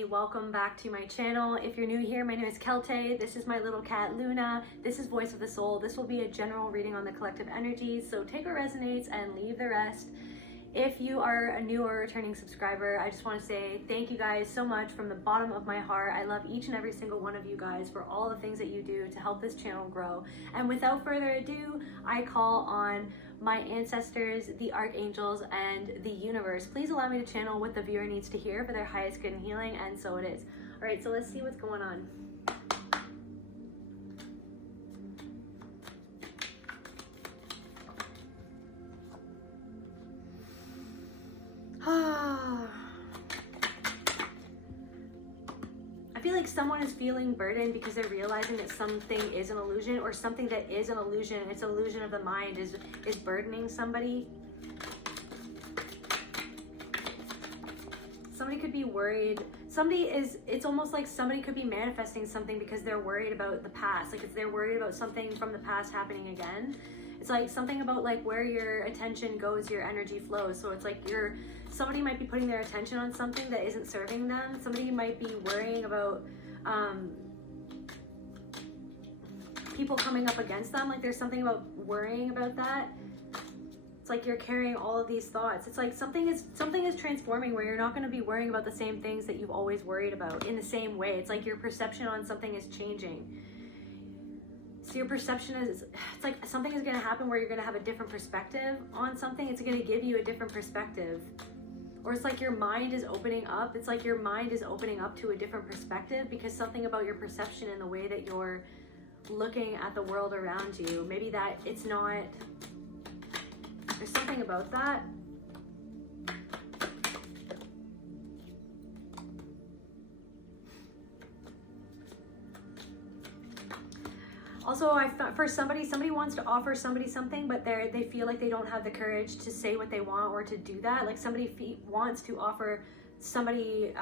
family, welcome back to my channel. If you're new here, my name is Kelte. This is my little cat Luna. This is Voice of the Soul. This will be a general reading on the collective energies, so take what resonates and leave the rest. If you are a new or returning subscriber, I just want to say thank you guys so much from the bottom of my heart. I love each and every single one of you guys for all the things that you do to help this channel grow. And without further ado, I call on my ancestors, the archangels, and the universe. Please allow me to channel what the viewer needs to hear for their highest good and healing, and so it is. All right, so let's see what's going on. I feel like someone is feeling burdened because they're realizing that something is an illusion, or something that is an illusion, it's an illusion of the mind, is burdening somebody. Somebody could be worried. It's almost like somebody could be manifesting something because they're worried about the past. Like, if they're worried about something from the past happening again. It's like something about like where your attention goes, your energy flows. So it's like somebody might be putting their attention on something that isn't serving them. Somebody might be worrying about people coming up against them. Like, there's something about worrying about that. It's like you're carrying all of these thoughts. It's like something is transforming where you're not going to be worrying about the same things that you've always worried about in the same way. It's like your perception on something is changing. So your perception is, it's like something is going to happen where you're going to have a different perspective on something. It's going to give you a different perspective. Or it's like your mind is opening up. It's like your mind is opening up to a different perspective because something about your perception and the way that you're looking at the world around you, maybe that it's not, there's something about that. Also, for somebody wants to offer somebody something, but they feel like they don't have the courage to say what they want or to do that. Like, somebody wants to offer somebody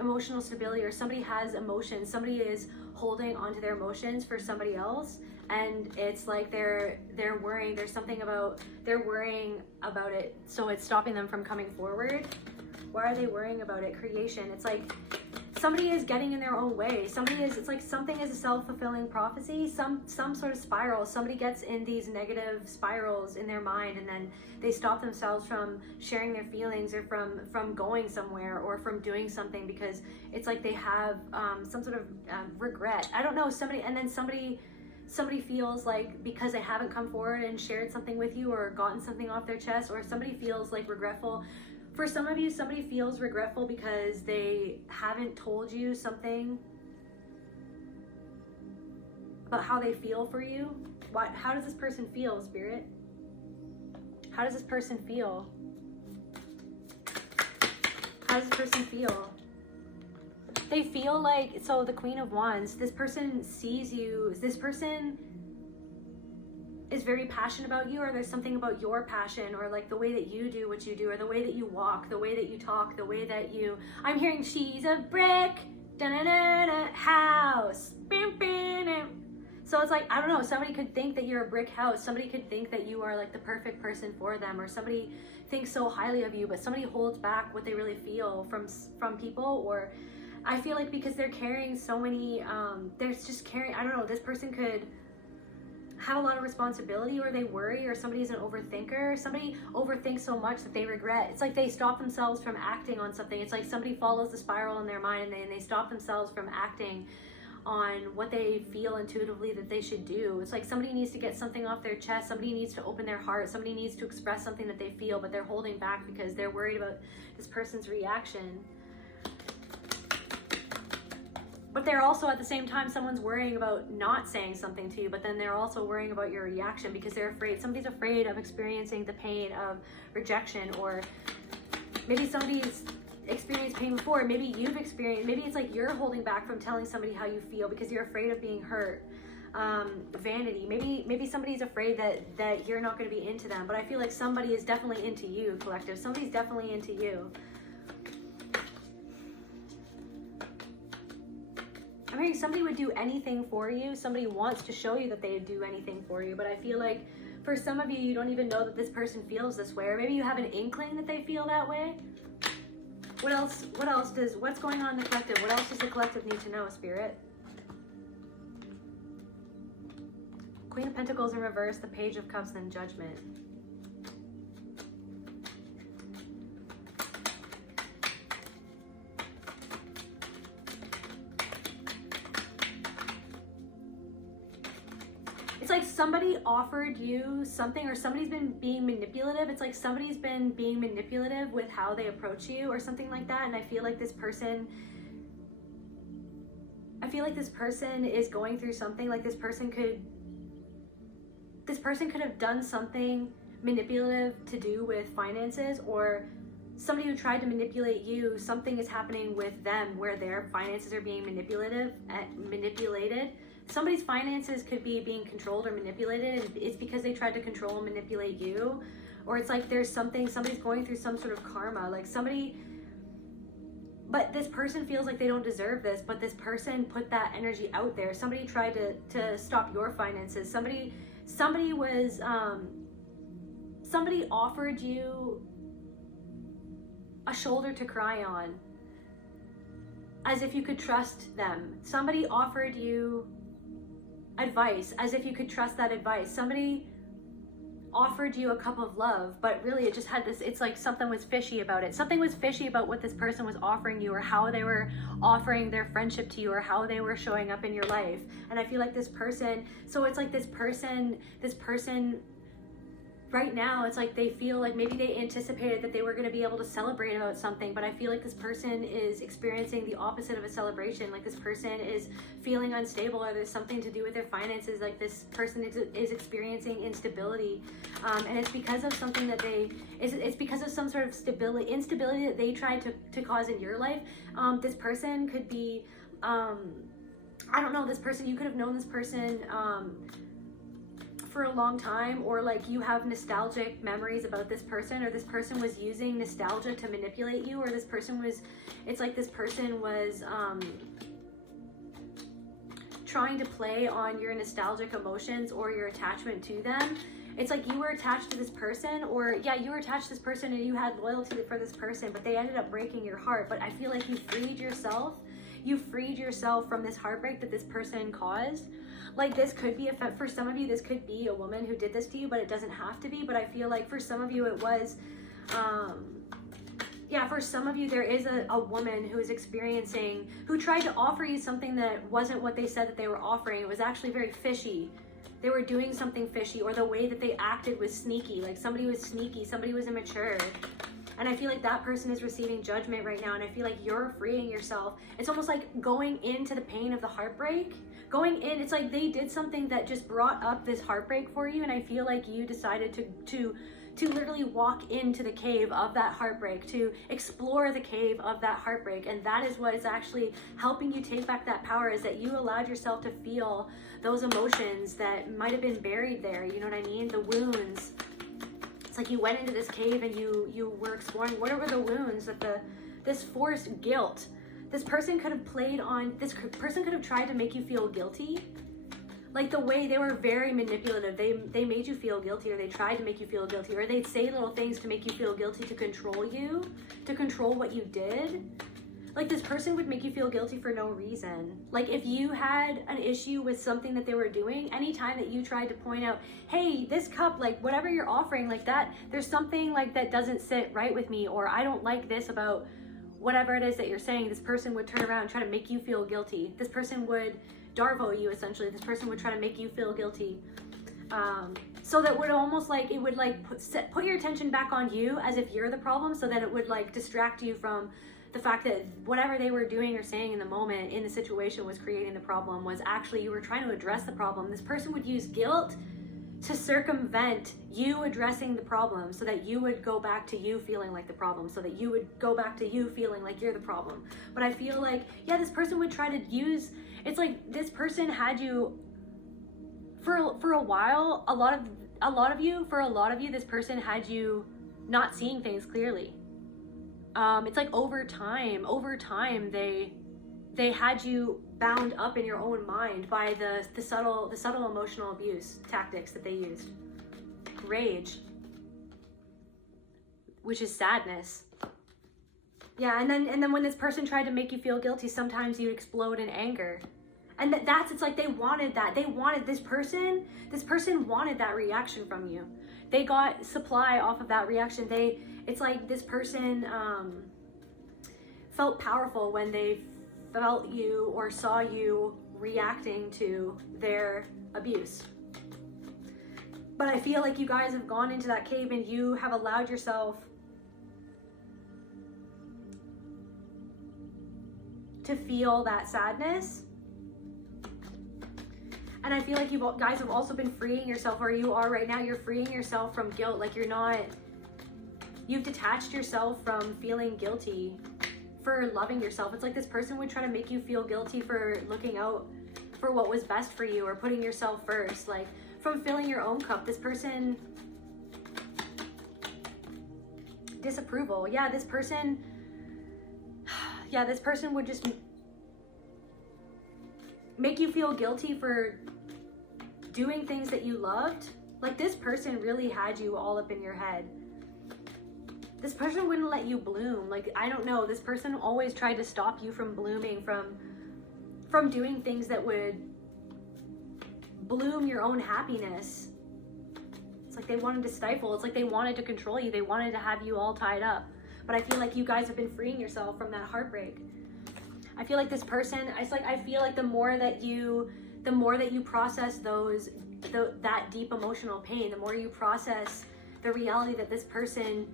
emotional stability, or somebody has emotions. Somebody is holding onto their emotions for somebody else, and it's like they're worrying. There's something about they're worrying about it, so it's stopping them from coming forward. Why are they worrying about it? Creation. It's like somebody is getting in their own way. It's like something is a self-fulfilling prophecy, some sort of spiral. Somebody gets in these negative spirals in their mind, and then they stop themselves from sharing their feelings, or from going somewhere, or from doing something, because it's like they have some sort of regret. I don't know, somebody feels like because they haven't come forward and shared something with you or gotten something off their chest, or somebody feels like regretful. For some of you, somebody feels regretful because they haven't told you something about how they feel for you. How does this person feel, Spirit? How does this person feel? How does this person feel? They feel like, so the Queen of Wands, this person sees you, this person is very passionate about you, or there's something about your passion, or like the way that you do what you do, or the way that you walk, the way that you talk, the way that you, I'm hearing she's a brick, da-na-na-na, house, bam, bam. So it's like, I don't know, somebody could think that you're a brick house. Somebody could think that you are like the perfect person for them, or somebody thinks so highly of you, but somebody holds back what they really feel from people. Or I feel like because they're carrying so many, there's just carrying, I don't know, this person could have a lot of responsibility, or they worry, or somebody's an overthinker. Somebody overthinks so much that they regret. It's like they stop themselves from acting on something. It's like somebody follows the spiral in their mind, and they stop themselves from acting on what they feel intuitively that they should do. It's like somebody needs to get something off their chest. Somebody needs to open their heart. Somebody needs to express something that they feel, but they're holding back because they're worried about this person's reaction. But they're also, at the same time, someone's worrying about not saying something to you, but then they're also worrying about your reaction because they're afraid. Somebody's afraid of experiencing the pain of rejection, or maybe somebody's experienced pain before. Maybe you've experienced, maybe it's like you're holding back from telling somebody how you feel because you're afraid of being hurt. Vanity. Maybe somebody's afraid that you're not going to be into them, but I feel like somebody is definitely into you, collective. Somebody's definitely into you. I'm hearing somebody would do anything for you. Somebody wants to show you that they would do anything for you, but I feel like for some of you, you don't even know that this person feels this way, or maybe you have an inkling that they feel that way. What's going on in the collective? What else does the collective need to know, Spirit? Queen of Pentacles in reverse, the Page of Cups, and Judgment. It's like somebody offered you something, or somebody's been being manipulative. It's like somebody's been being manipulative with how they approach you or something like that. And I feel like this person is going through something. Like this person could have done something manipulative to do with finances, or somebody who tried to manipulate you. Something is happening with them where their finances are being manipulated. Somebody's finances could be being controlled or manipulated, and it's because they tried to control and manipulate you. Or it's like there's somebody's going through some sort of karma, like but this person feels like they don't deserve this, but this person put that energy out there. Somebody tried to stop your finances. Somebody offered you a shoulder to cry on, as if you could trust them. Somebody offered you advice, as if you could trust that advice. Somebody offered you a cup of love, but really it just had this, it's like something was fishy about it. Something was fishy about what this person was offering you, or how they were offering their friendship to you, or how they were showing up in your life. And I feel like this person right now, it's like they feel like maybe they anticipated that they were going to be able to celebrate about something, but I feel like this person is experiencing the opposite of a celebration. Like this person is feeling unstable, or there's something to do with their finances. Like this person is experiencing instability, and it's because of something that it's because of some sort of instability that they tried to cause in your life. This person could be, I don't know, this person, you could have known this person for a long time, or like you have nostalgic memories about this person, or this person was using nostalgia to manipulate you, or this person was trying to play on your nostalgic emotions or your attachment to them. It's like you were attached to this person, or you were attached to this person and you had loyalty for this person, but they ended up breaking your heart. But I feel like you freed yourself from this heartbreak that this person caused. Like this could be for some of you, this could be a woman who did this to you, but it doesn't have to be. But I feel like for some of you it was, for some of you there is a woman who is who tried to offer you something that wasn't what they said that they were offering. It was actually very fishy. They were doing something fishy, or the way that they acted was sneaky. Like somebody was sneaky, somebody was immature. And I feel like that person is receiving judgment right now, and I feel like you're freeing yourself. It's almost like going into the pain of the heartbreak. It's like they did something that just brought up this heartbreak for you, and I feel like you decided to literally walk into the cave of that heartbreak, to explore the cave of that heartbreak. And that is what is actually helping you take back that power, is that you allowed yourself to feel those emotions that might have been buried there. You know what I mean? The wounds. It's like you went into this cave and you were exploring what were the wounds that this forced guilt. This person could have tried to make you feel guilty. Like the way they were very manipulative. They made you feel guilty, or they tried to make you feel guilty, or they'd say little things to make you feel guilty, to control you, to control what you did. Like this person would make you feel guilty for no reason. Like if you had an issue with something that they were doing, anytime that you tried to point out, hey, this cup, like whatever you're offering, like that, there's something like that doesn't sit right with me, or I don't like this about whatever it is that you're saying, this person would turn around and try to make you feel guilty. This person would Darvo you, essentially. This person would try to make you feel guilty. So that would almost like, it would like put your attention back on you as if you're the problem, so that it would like distract you from the fact that whatever they were doing or saying in the moment, in the situation, was creating the problem, was actually you were trying to address the problem. This person would use guilt to circumvent you addressing the problem, so that you would go back to you feeling like the problem, so that you would go back to you feeling like you're the problem. But I feel like, this person would try to use, it's like this person had you for a while. A lot of you, this person had you not seeing things clearly. It's like over time they had you bound up in your own mind by the subtle emotional abuse tactics that they used. Rage, which is sadness. Yeah, and then when this person tried to make you feel guilty, sometimes you explode in anger. And that's, it's like they wanted that. They wanted this person wanted that reaction from you. They got supply off of that reaction. It's like this person felt powerful when they felt you or saw you reacting to their abuse. But I feel like you guys have gone into that cave and you have allowed yourself to feel that sadness. And I feel like you guys have also been freeing yourself, or you are right now, you're freeing yourself from guilt. Like you've detached yourself from feeling guilty for loving yourself. It's like this person would try to make you feel guilty for looking out for what was best for you, or putting yourself first, like from filling your own cup. This person, disapproval. Yeah, this person would just make you feel guilty for doing things that you loved. Like this person really had you all up in your head. This person wouldn't let you bloom. Like, I don't know, this person always tried to stop you from blooming, from doing things that would bloom your own happiness. It's like they wanted to stifle. It's like they wanted to control you. They wanted to have you all tied up. But I feel like you guys have been freeing yourself from that heartbreak. I feel like this person, I feel like the more that you process that deep emotional pain, the more you process the reality that this person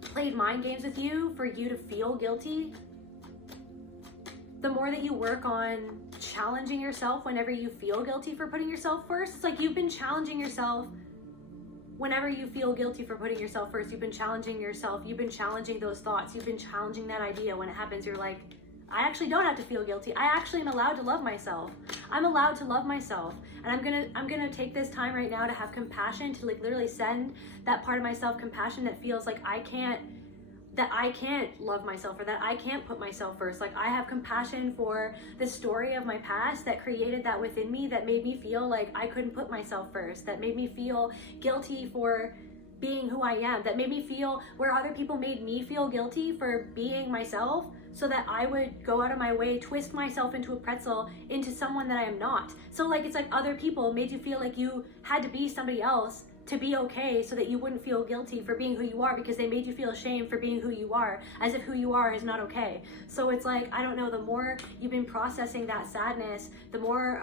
played mind games with you for you to feel guilty, the more that you work on challenging yourself whenever you feel guilty for putting yourself first. It's like you've been challenging yourself whenever you feel guilty for putting yourself first. You've been challenging yourself. You've been challenging those thoughts. You've been challenging that idea. When it happens, you're like, I actually don't have to feel guilty. I actually am allowed to love myself. I'm allowed to love myself. And I'm gonna take this time right now to have compassion, to like literally send that part of myself compassion that feels like I can't love myself, or that I can't put myself first. Like, I have compassion for the story of my past that created that within me, that made me feel like I couldn't put myself first, that made me feel guilty for being who I am, that made me feel where other people made me feel guilty for being myself, so that I would go out of my way, twist myself into a pretzel, into someone that I am not. So like, it's like other people made you feel like you had to be somebody else to be okay, so that you wouldn't feel guilty for being who you are, because they made you feel ashamed for being who you are, as if who you are is not okay. So it's like, I don't know, the more you've been processing that sadness, the more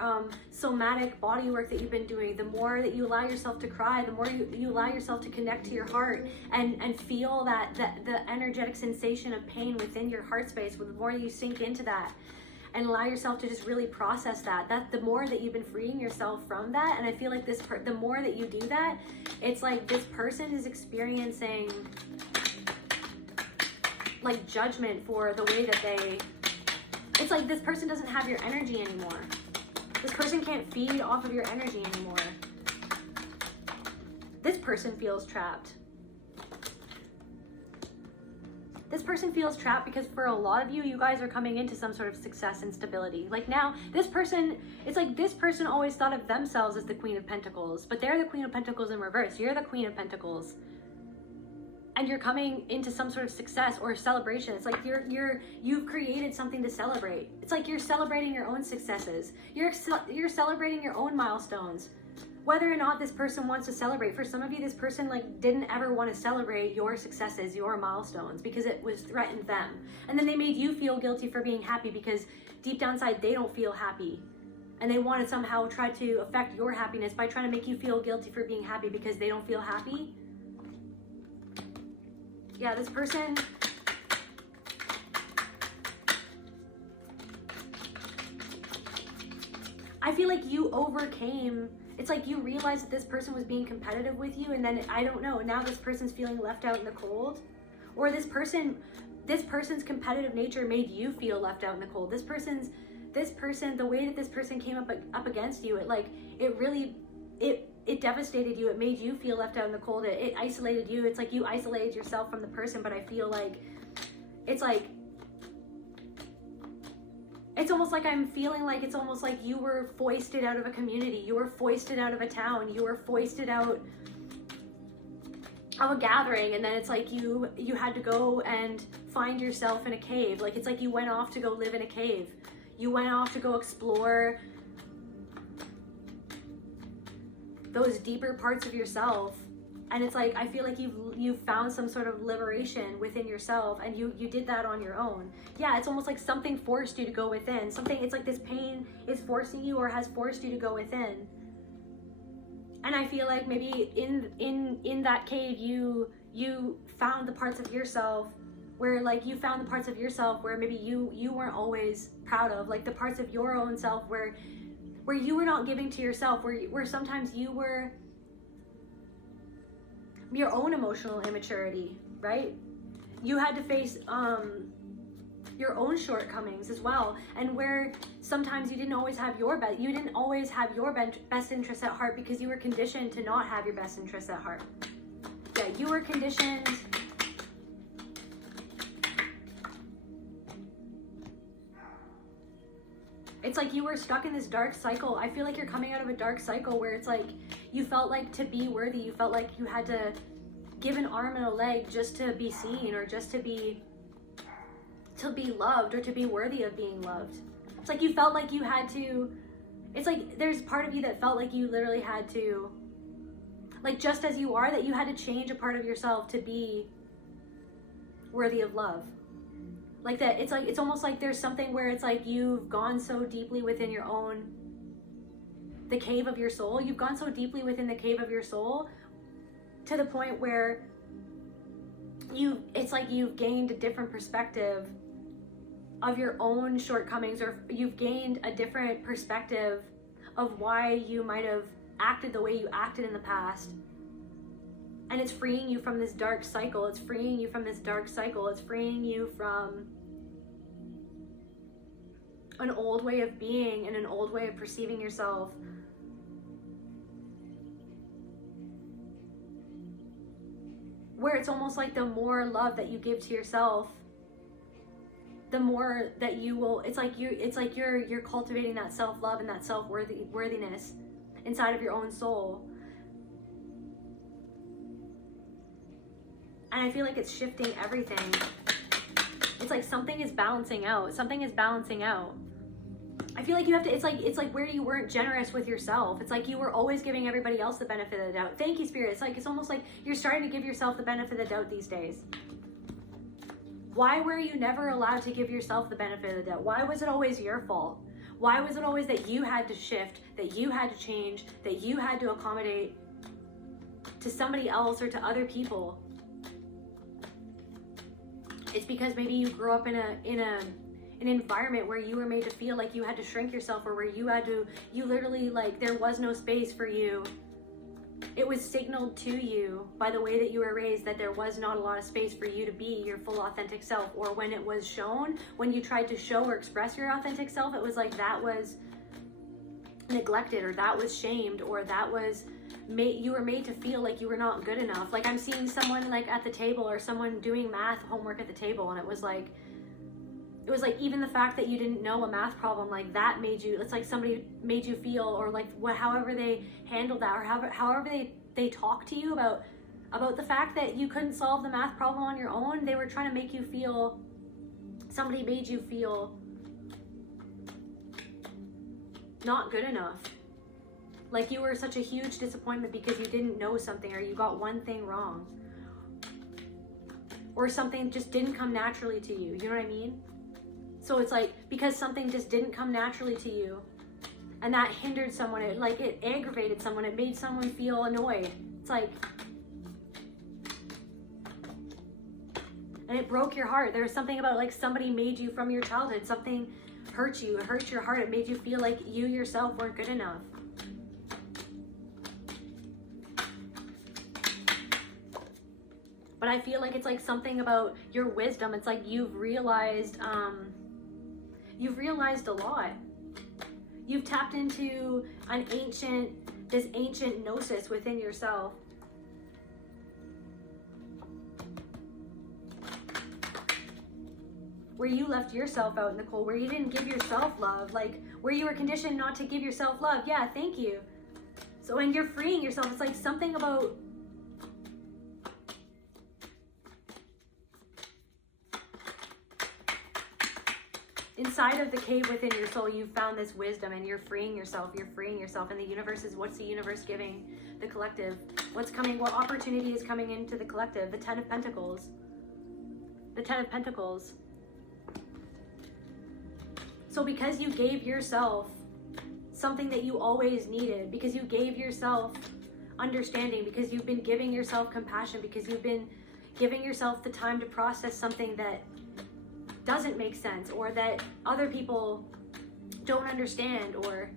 somatic body work that you've been doing, the more that you allow yourself to cry, the more you allow yourself to connect to your heart and feel the energetic sensation of pain within your heart space. The more you sink into that and allow yourself to just really process that, the more that you've been freeing yourself from that. And I feel like the more that you do that, it's like this person is experiencing like judgment for the way that it's like this person doesn't have your energy anymore. This person can't feed off of your energy anymore. This person feels trapped. This person feels trapped because for a lot of you, you guys are coming into some sort of success and stability. Like now, this person, it's like this person always thought of themselves as the Queen of Pentacles, but they're the Queen of Pentacles in reverse. You're the Queen of Pentacles. And you're coming into some sort of success or celebration. It's like you've created something to celebrate. It's like you're celebrating your own successes. You're celebrating your own milestones. Whether or not this person wants to celebrate. For some of you, this person like didn't ever want to celebrate your successes, your milestones, because it was threatened them. And then they made you feel guilty for being happy, because deep down inside they don't feel happy. And they want to somehow try to affect your happiness by trying to make you feel guilty for being happy because they don't feel happy. Yeah, this person, I feel like you overcame. It's like you realized that this person was being competitive with you, and then I don't know, now this person's feeling left out in the cold. Or this person's competitive nature made you feel left out in the cold. This person, the way that this person came up against you, it devastated you. It made you feel left out in the cold. It isolated you. It's like you isolated yourself from the person, but I feel like it's almost like I'm feeling like it's almost like you were foisted out of a community. You were foisted out of a town. You were foisted out of a gathering. And then it's like you had to go and find yourself in a cave. Like, it's like you went off to go live in a cave. You went off to go explore those deeper parts of yourself. And it's like, I feel like you've found some sort of liberation within yourself, and you did that on your own. Yeah, it's almost like something forced you to go within. Something, it's like this pain is forcing you, or has forced you to go within. And I feel like maybe in that cave, you found the parts of yourself where, like, you found the parts of yourself where maybe you weren't always proud of, like the parts of your own self where you were not giving to yourself, where sometimes you were your own emotional immaturity, right? You had to face your own shortcomings as well, and where sometimes you didn't always have your best interests at heart because you were conditioned to not have your best interests at heart. Yeah, you were conditioned. It's like you were stuck in this dark cycle. I feel like you're coming out of a dark cycle where it's like you felt like to be worthy, you felt like you had to give an arm and a leg just to be seen, or just to be loved, or to be worthy of being loved. It's like you felt like you had to, it's like there's part of you that felt like you literally had to, like, just as you are, that you had to change a part of yourself to be worthy of love. Like that, it's like, it's almost like there's something where it's like you've gone so deeply within your own, the cave of your soul. You've gone so deeply within the cave of your soul to the point where it's like you've gained a different perspective of your own shortcomings, or you've gained a different perspective of why you might have acted the way you acted in the past. And it's freeing you from this dark cycle. It's freeing you from this dark cycle. It's freeing you from an old way of being and an old way of perceiving yourself. Where it's almost like the more love that you give to yourself, the more that you will, it's like you're cultivating that self-love and that self-worthiness inside of your own soul. And I feel like it's shifting everything. It's like something is balancing out. Something is balancing out. I feel like you have to, it's like where you weren't generous with yourself. It's like you were always giving everybody else the benefit of the doubt. Thank you, Spirit. It's almost like you're starting to give yourself the benefit of the doubt these days. Why were you never allowed to give yourself the benefit of the doubt? Why was it always your fault? Why was it always that you had to shift, that you had to change, that you had to accommodate to somebody else or to other people? It's because maybe you grew up in an environment where you were made to feel like you had to shrink yourself, or where you literally, like, there was no space for you. It was signaled to you by the way that you were raised that there was not a lot of space for you to be your full authentic self. Or when it was shown, when you tried to show or express your authentic self, it was like that was neglected, or that was shamed, or that was you were made to feel like you were not good enough. Like, I'm seeing someone like at the table, or someone doing math homework at the table, and it was like even the fact that you didn't know a math problem, like that made you, it's like somebody made you feel, or like however they handled that, or however they talked to you about the fact that you couldn't solve the math problem on your own. They were trying to make you feel, somebody made you feel not good enough. Like you were such a huge disappointment because you didn't know something, or you got one thing wrong, or something just didn't come naturally to you. You know what I mean? So it's like, because something just didn't come naturally to you, and that hindered someone, it aggravated someone, it made someone feel annoyed. It's like, and it broke your heart. There was something about, like, somebody made you from your childhood, something hurt you, it hurt your heart, it made you feel like you yourself weren't good enough. But I feel like it's like something about your wisdom. It's like you've realized a lot. You've tapped into this ancient gnosis within yourself. Where you left yourself out in the cold, where you didn't give yourself love, like where you were conditioned not to give yourself love. Yeah, thank you. So when you're freeing yourself, it's like something about, inside of the cave within your soul, you've found this wisdom and you're freeing yourself. And the universe is, what's the universe giving the collective? What's coming? What opportunity is coming into the collective? The Ten of Pentacles. The Ten of Pentacles. So because you gave yourself something that you always needed, because you gave yourself understanding, because you've been giving yourself compassion, because you've been giving yourself the time to process something that doesn't make sense, or that other people don't understand, or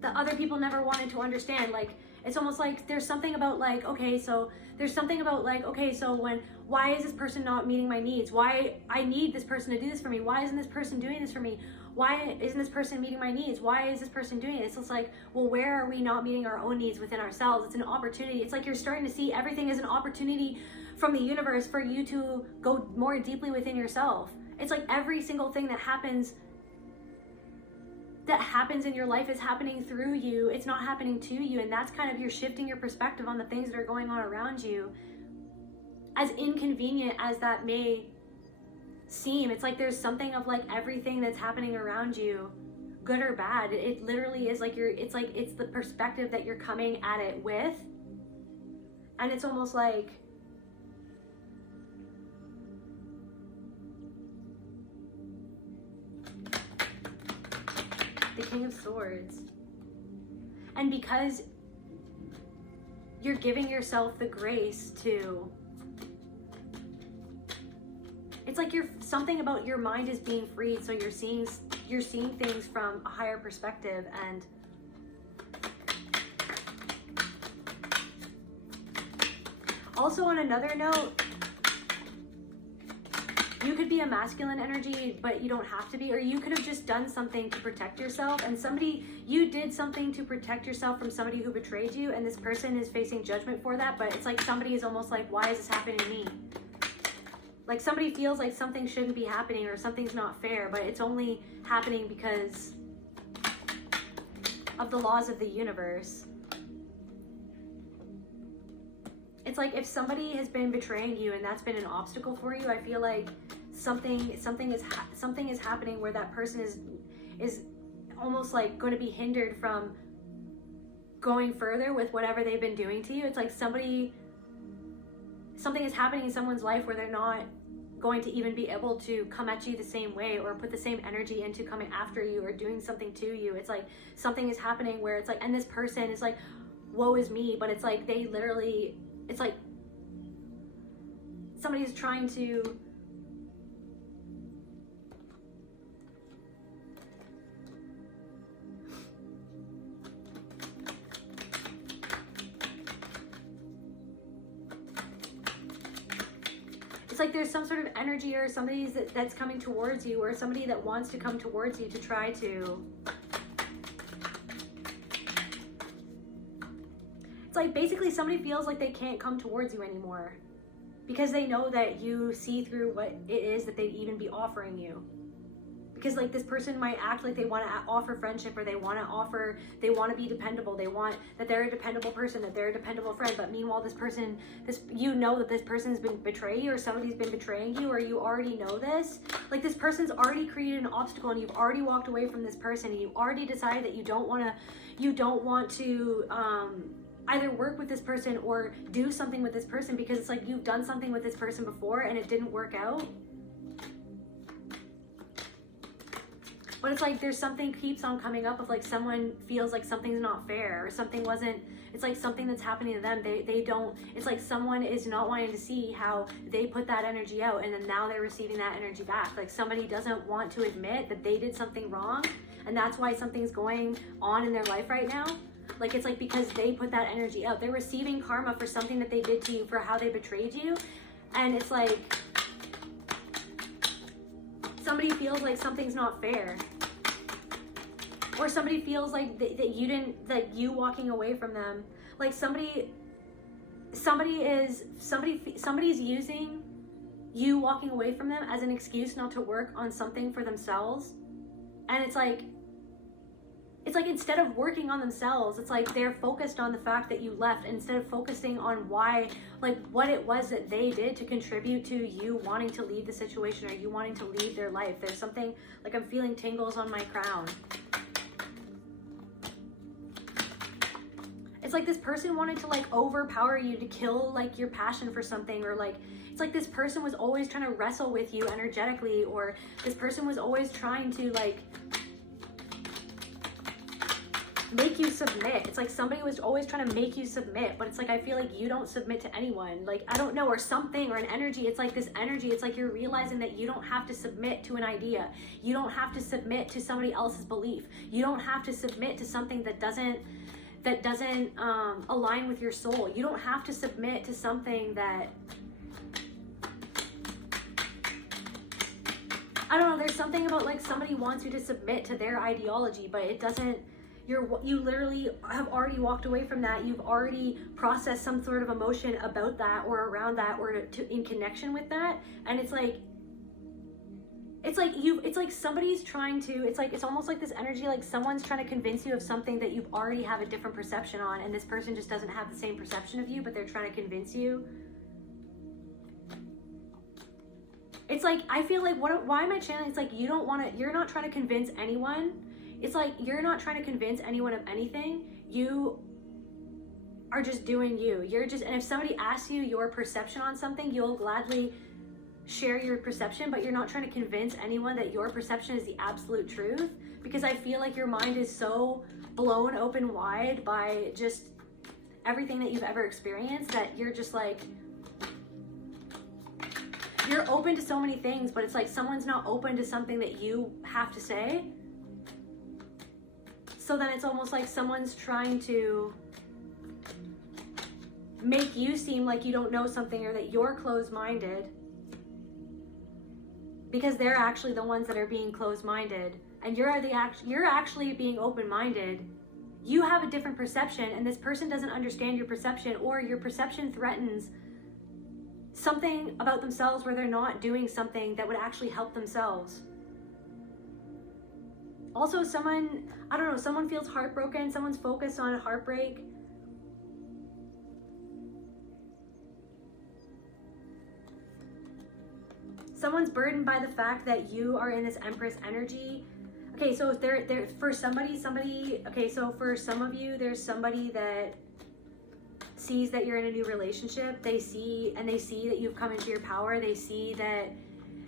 that other people never wanted to understand. Like, it's almost like there's something about like, okay, so why is this person not meeting my needs? Why I need this person to do this for me? Why isn't this person doing this for me? Why isn't this person meeting my needs? Why is this person doing it? It's just like, well, where are we not meeting our own needs within ourselves? It's an opportunity. It's like you're starting to see everything as an opportunity from the universe for you to go more deeply within yourself. It's like every single thing that happens in your life is happening through you. It's not happening to you. And that's kind of, you're shifting your perspective on the things that are going on around you. As inconvenient as that may seem, it's like there's something of like everything that's happening around you, good or bad, it literally is like it's the perspective that you're coming at it with. And it's almost like the King of Swords. And because you're giving yourself the grace to, it's like something about your mind is being freed, so you're seeing things from a higher perspective. And also, on another note, you could be a masculine energy, but you don't have to be, or you could have just done something to protect yourself, and you did something to protect yourself from somebody who betrayed you, and this person is facing judgment for that. But it's like somebody is almost like, why is this happening to me? Like somebody feels like something shouldn't be happening, or something's not fair, but it's only happening because of the laws of the universe. It's like if somebody has been betraying you and that's been an obstacle for you, I feel like something is happening where that person is almost like going to be hindered from going further with whatever they've been doing to you. It's like something is happening in someone's life where they're not going to even be able to come at you the same way, or put the same energy into coming after you or doing something to you. It's like something is happening where it's like, and this person is like, woe is me, but it's like they literally, it's like somebody's trying to it's like there's some sort of energy or somebody that's coming towards you, or somebody that wants to come towards you to try to, it's like basically somebody feels like they can't come towards you anymore because they know that you see through what it is that they'd even be offering you. Because like this person might act like they want to offer friendship, or they want to be dependable. They want that they're a dependable person, that they're a dependable friend. But meanwhile, you know that this person's been betraying you, or somebody's been betraying you, or you already know this. Like this person's already created an obstacle, and you've already walked away from this person, and you already decided that you don't want to either work with this person or do something with this person, because it's like you've done something with this person before and it didn't work out. But it's like there's something keeps on coming up of like someone feels like something's not fair, or something wasn't, it's like something that's happening to them. They don't, it's like someone is not wanting to see how they put that energy out, and then now they're receiving that energy back. Like somebody doesn't want to admit that they did something wrong, and that's why something's going on in their life right now. Like it's like because they put that energy out, they're receiving karma for something that they did to you, for how they betrayed you. And it's like somebody feels like something's not fair, or somebody feels like that you walking away from them, like somebody's using you walking away from them as an excuse not to work on something for themselves. And it's like it's like instead of working on themselves, it's like they're focused on the fact that you left instead of focusing on why, like what it was that they did to contribute to you wanting to leave the situation or you wanting to leave their life. There's something, like I'm feeling tingles on my crown. It's like this person wanted to like overpower you, to kill like your passion for something, or like it's like this person was always trying to wrestle with you energetically, or this person was always trying to like make you submit. It's like somebody was always trying to make you submit, but it's like I feel like you don't submit to anyone. Like I don't know, or something, or an energy. It's like this energy, it's like you're realizing that you don't have to submit to an idea. You don't have to submit to somebody else's belief. You don't have to submit to something that doesn't align with your soul. You don't have to submit to something that, I don't know, there's something about like somebody wants you to submit to their ideology, but it doesn't. You literally have already walked away from that. You've already processed some sort of emotion about that or around that or in connection with that. And it's like somebody's trying to, it's almost like this energy, like someone's trying to convince you of something that you've already have a different perception on, and this person just doesn't have the same perception of you, but they're trying to convince you. It's like, I feel like, why am I channeling? It's like you're not trying to convince anyone. It's like you're not trying to convince anyone of anything. You are just doing you. And if somebody asks you your perception on something, you'll gladly share your perception, but you're not trying to convince anyone that your perception is the absolute truth, because I feel like your mind is so blown open wide by just everything that you've ever experienced that you're just like, you're open to so many things, but it's like someone's not open to something that you have to say. So then it's almost like someone's trying to make you seem like you don't know something, or that you're closed-minded, because they're actually the ones that are being closed-minded, and you're actually being open-minded. You have a different perception, and this person doesn't understand your perception, or your perception threatens something about themselves where they're not doing something that would actually help themselves. Also, someone feels heartbroken, someone's focused on heartbreak. Someone's burdened by the fact that you are in this Empress energy. Okay, so for somebody, okay, so for some of you, there's somebody that sees that you're in a new relationship. They see that you've come into your power. They see that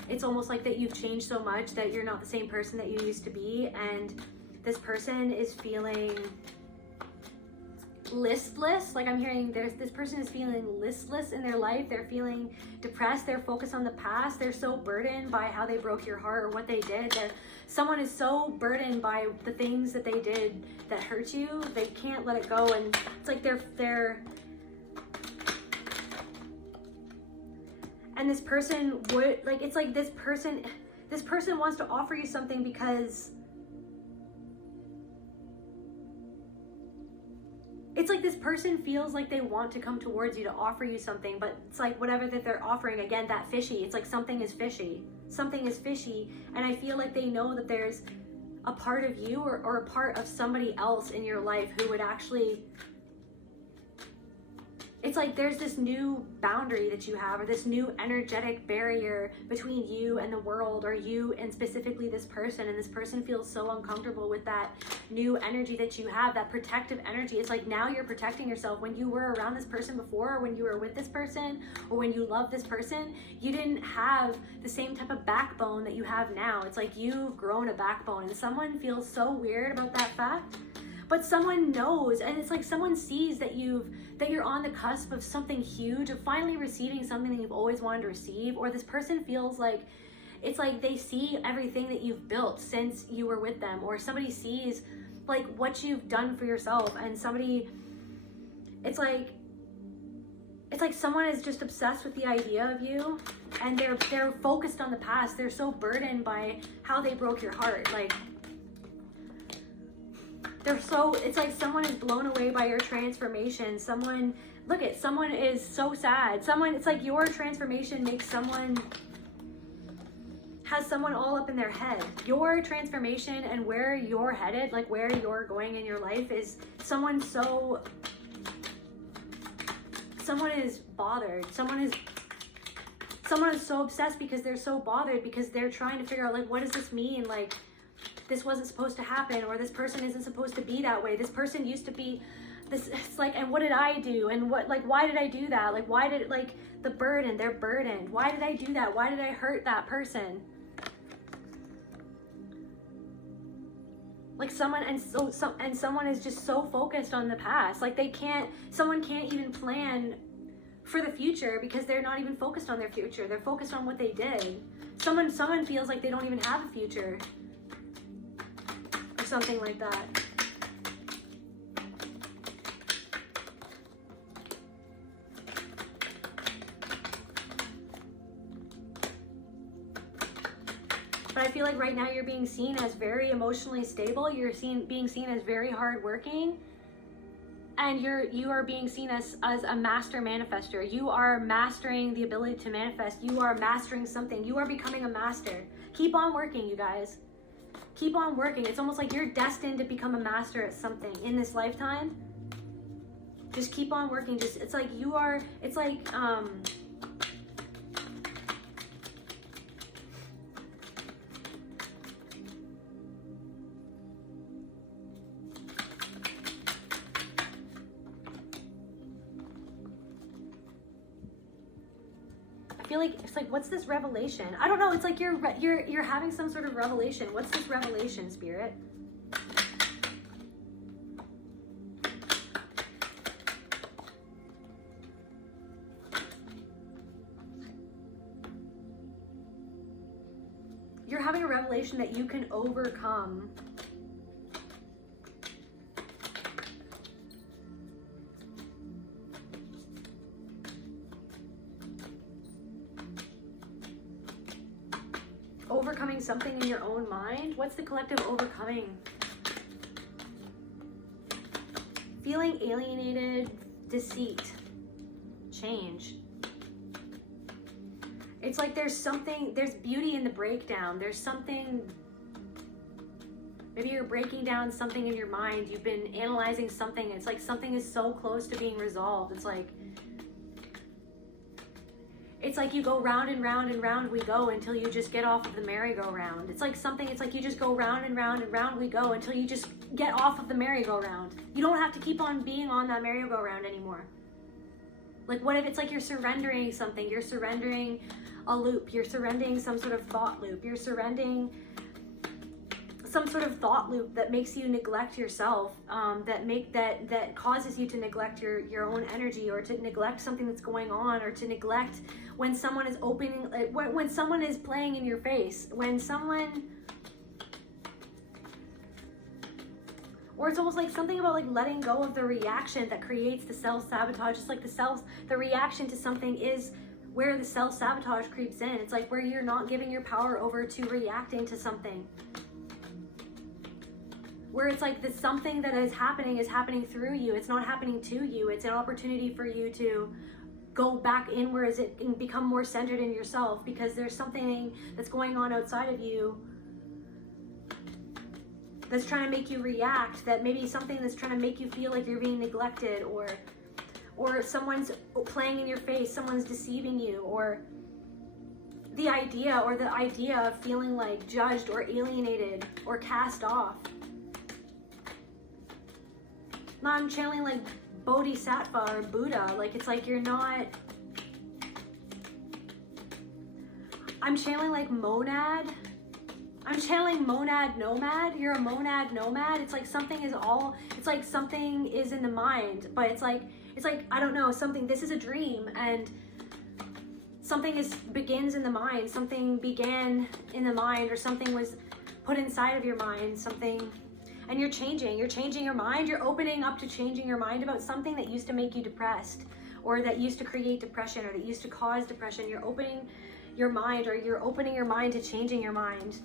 it's almost like that you've changed so much that you're not the same person that you used to be, and this person is feeling listless. Like I'm hearing this person is feeling listless in their life. They're feeling depressed. They're focused on the past. They're so burdened by how they broke your heart or what they did. Someone is so burdened by the things that they did that hurt you. They can't let it go, and it's like they're and this person would, like, it's like this person wants to offer you something because it's like this person feels like they want to come towards you to offer you something, but it's like whatever that they're offering, again, that fishy, it's like something is fishy, and I feel like they know that there's a part of you or a part of somebody else in your life who would actually, it's like there's this new boundary that you have, or this new energetic barrier between you and the world, or you and specifically this person, and this person feels so uncomfortable with that new energy that you have, that protective energy. It's like now you're protecting yourself. When you were around this person before, or when you were with this person, or when you loved this person, you didn't have the same type of backbone that you have now. It's like you've grown a backbone, and someone feels so weird about that fact. But someone knows, and it's like someone sees that you're on the cusp of something huge, of finally receiving something that you've always wanted to receive, or this person feels like, it's like they see everything that you've built since you were with them, or somebody sees like what you've done for yourself, and somebody, it's like someone is just obsessed with the idea of you, and they're focused on the past. They're so burdened by how they broke your heart. Like, it's like someone is blown away by your transformation. Someone is so sad. It's like your transformation makes someone has someone all up in their head. Your transformation and where you're headed, like where you're going in your life, is someone is bothered. Someone is so obsessed because they're so bothered because they're trying to figure out, like, what does this mean? Like, this wasn't supposed to happen, or this person isn't supposed to be that way. This person used to be this. It's like, and what did I do? And what, like, why did I do that? Like, why did, like, the burden, they're burdened. Why did I do that? Why did I hurt that person? Like, someone is just so focused on the past. Like, someone can't even plan for the future because they're not even focused on their future. They're focused on what they did. Someone feels like they don't even have a future. Or something like that. But I feel like right now you're being seen as very emotionally stable. You're being seen as very hardworking. And you are being seen as a master manifester. You are mastering the ability to manifest. You are mastering something. You are becoming a master. Keep on working, you guys. Keep on working. It's almost like you're destined to become a master at something in this lifetime. Just keep on working. It's like you are, it's like, I feel like it's like, what's this revelation? I don't know. It's like you're having some sort of revelation. What's this revelation, Spirit? You're having a revelation that you can overcome something in your own mind. What's the collective overcoming? Feeling alienated, deceit, change. It's like there's beauty in the breakdown. There's something, maybe you're breaking down something in your mind. You've been analyzing something. It's like something is so close to being resolved. It's like you go round and round and round we go until you just get off of the merry-go-round. It's like you just go round and round and round we go until you just get off of the merry-go-round. You don't have to keep on being on that merry-go-round anymore. Like, what if it's like you're surrendering something? You're surrendering a loop. You're surrendering some sort of thought loop. You're surrendering some sort of thought loop that makes you neglect yourself, that causes you to neglect your own energy, or to neglect something that's going on, or to neglect when someone is when someone is playing in your face, or it's almost like something about like letting go of the reaction that creates the self-sabotage. It's like the reaction to something is where the self-sabotage creeps in. It's like where you're not giving your power over to reacting to something. Where it's like the something that is happening through you. It's not happening to you. It's an opportunity for you to go back inwards and become more centered in yourself, because there's something that's going on outside of you that's trying to make you react, that maybe something that's trying to make you feel like you're being neglected, or someone's playing in your face, someone's deceiving you, or the idea of feeling like judged or alienated or cast off. Now I'm channeling like Bodhisattva or Buddha. Like, it's like you're not. I'm channeling like monad. I'm channeling monad nomad. You're a monad nomad. It's like something is in the mind, but it's like I don't know, something. This is a dream, and something begins in the mind. Something began in the mind, or something was put inside of your mind. Something. And you're changing your mind. You're opening up to changing your mind about something that used to make you depressed, or that used to create depression, or that used to cause depression. You're opening your mind, or you're opening your mind to changing your mind.